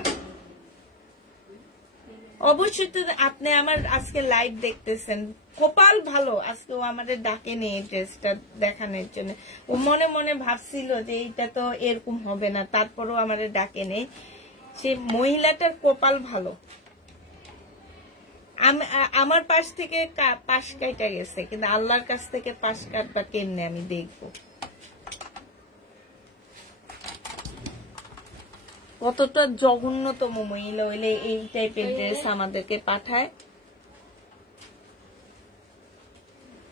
অবশ্যই তো আপনি আমার আজকে লাইভ দেখতেছেন, কপাল ভালো আজকেও আমাদের ডাকে নেই ড্রেসটা দেখানোর জন্য। ও মনে মনে ভাবছিল যে এইটা তো এরকম হবে না, তারপরও আমাদের ডাকে নেই। সে মহিলাটার কপাল ভালো। আমার পাশ থেকে পাশ কাটা গেছে, কিন্তু আল্লাহর কাছ থেকে পাশ কাটবা কেমনে আমি দেখবো। কতটা জঘন্যতম মহিলা হইলে এই টাইপের ড্রেস আমাদেরকে পাঠায়।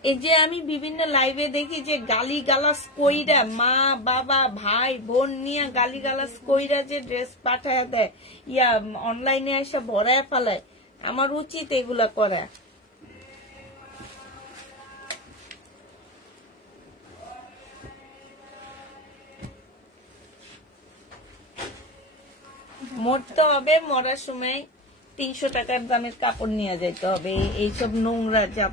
এই যে আমি বিভিন্ন লাইভে দেখি যে গালি গালাস কইরা, মা বাবা ভাই বোন নিয়ে গালি গালাস কইরা যে ড্রেস পাঠায় দেয়, ইয়া অনলাইনে এসে ভরায় ফেলায়। আমার উচিত এগুলা করা। মরতে হবে, মরার সময় 300 টাকার দামের কাপড় নিয়ে যাইতে হবে। এইসব নোংরা যা,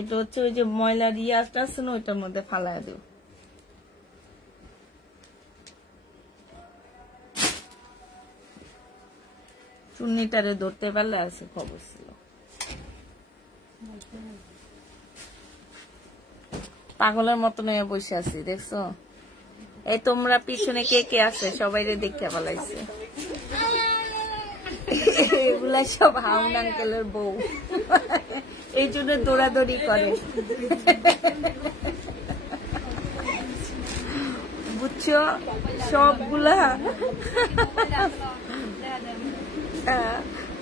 এটা হচ্ছে ওই যে ময়লা রিয়াজটা আছে না, ওইটার মধ্যে ফালায় দেব। চুন্নিটারে ধরতে পারলে আছে খবর ছিল। পাগলের মতন হয়ে বসে আছি, দেখছো? এই তোমরা পিছনে কে কে আছে সবাই দেখতে পালাইছে। এগুলা সব হাউন আঙ্কেলের বউ, এই জন্য দৌড়াদৌড়ি করে, বুঝছো? সবগুলা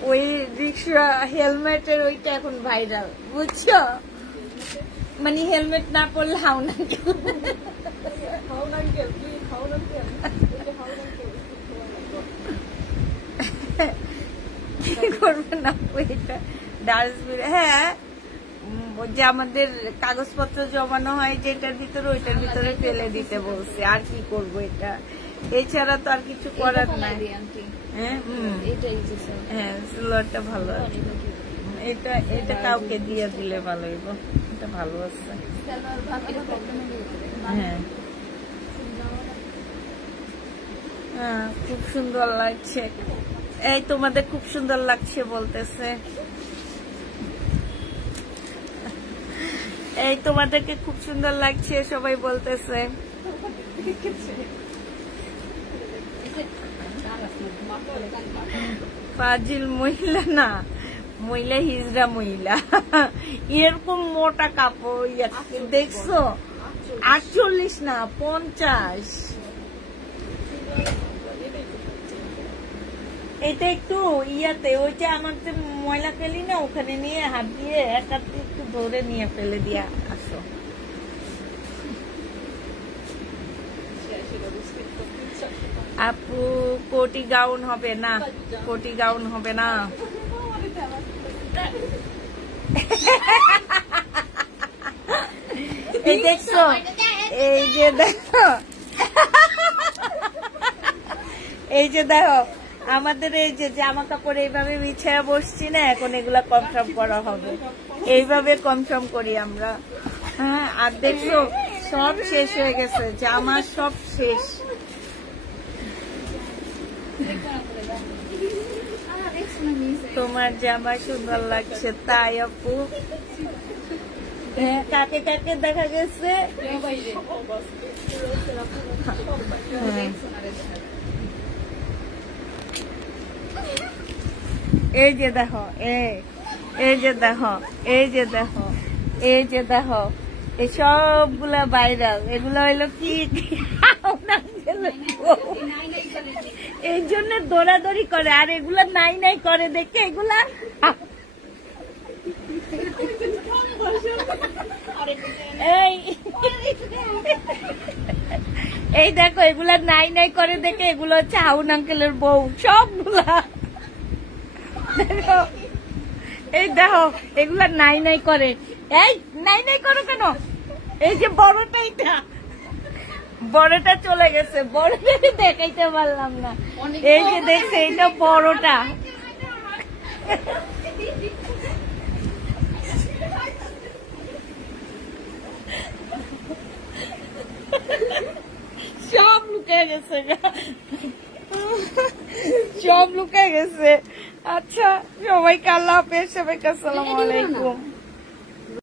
ওই রিক্সা হেলমেটের ওইটা এখন ভাইরাল, বুঝছো? মানে হেলমেট না পরলে হাউন আঙ্কেল। কি করবে না ওইটা ডাস্টবিন। হ্যাঁ, যে আমাদের কাগজপত্র জমানো হয় যেটার ভিতরে, ওইটার ভিতরে ফেলে দিতে বলছে। আর কি করবো এটা, এছাড়া তো আর কিছু করার নাই। হ্যাঁ, সিলোয়ারটা ভালো আছে। এটা এটা কাউকে দিয়ে দিলে ভালো হইব। এটা ভালো আছে। হ্যাঁ হ্যাঁ, খুব সুন্দর লাগছে। এই তোমাদের খুব সুন্দর লাগছে বলতেছে। এই তোমাদেরকে খুব সুন্দর লাগছে সবাই বলতেছে। ফাজিল মহিলা না, মহিলা হিজড়া মহিলা। এরকম মোটা কাপড় দেখছো? 48 না 50। এটা একটু ইয়াতে, ওইটা আমার যে ময়লা ফেলি না, ওখানে নিয়ে হাত দিয়ে একটা একটু ধরে নিয়ে ফেলে দিয়ে আসো। আপু কোটি গাউন হবে না, কোটি গাউন হবে না। এই দেখছো, এই যে দেখো, এই যে দেখো আমাদের এই যে জামা কাপড় এইভাবে বিছায়া বসছি না, এখন এগুলা কনফার্ম করা হবে। এইভাবে কনফার্ম করি আমরা। হ্যাঁ, আর দেখছো সব শেষ হয়ে গেছে, জামা সব শেষ। তোমার জামা সুন্দর লাগছে তাই আপু। হ্যাঁ, কাকে কাকে দেখা গেছে? এই যে দেখো, এই যে দেখো, এই যে দেখো, এই যে দেখো, এই সবগুলা ভাইরাল। এগুলা হইলো কি, এই জন্য দৌড়াদৌড়ি করে। আর এগুলা নাই নাই করে দেখে এগুলা এই দেখো, এগুলা নাই নাই করে দেখে এগুলো হচ্ছে হাউন আঙ্কেলের বউ সবগুলা। এই দেখো, এগুলা নাই নাই করে। এই নাই নাই করো কেন? এই যে বড়টা, এটা বড়টা চলে গেছে, বড়টা দেখাইতে পারলাম না। এই যে দেখছে, এটা বড়টা। লুকায় গেছে সব লুকায় গেছে। আচ্ছা সবাইকে আল্লাহ হাফেজ, সবাইকে আসসালামু আলাইকুম।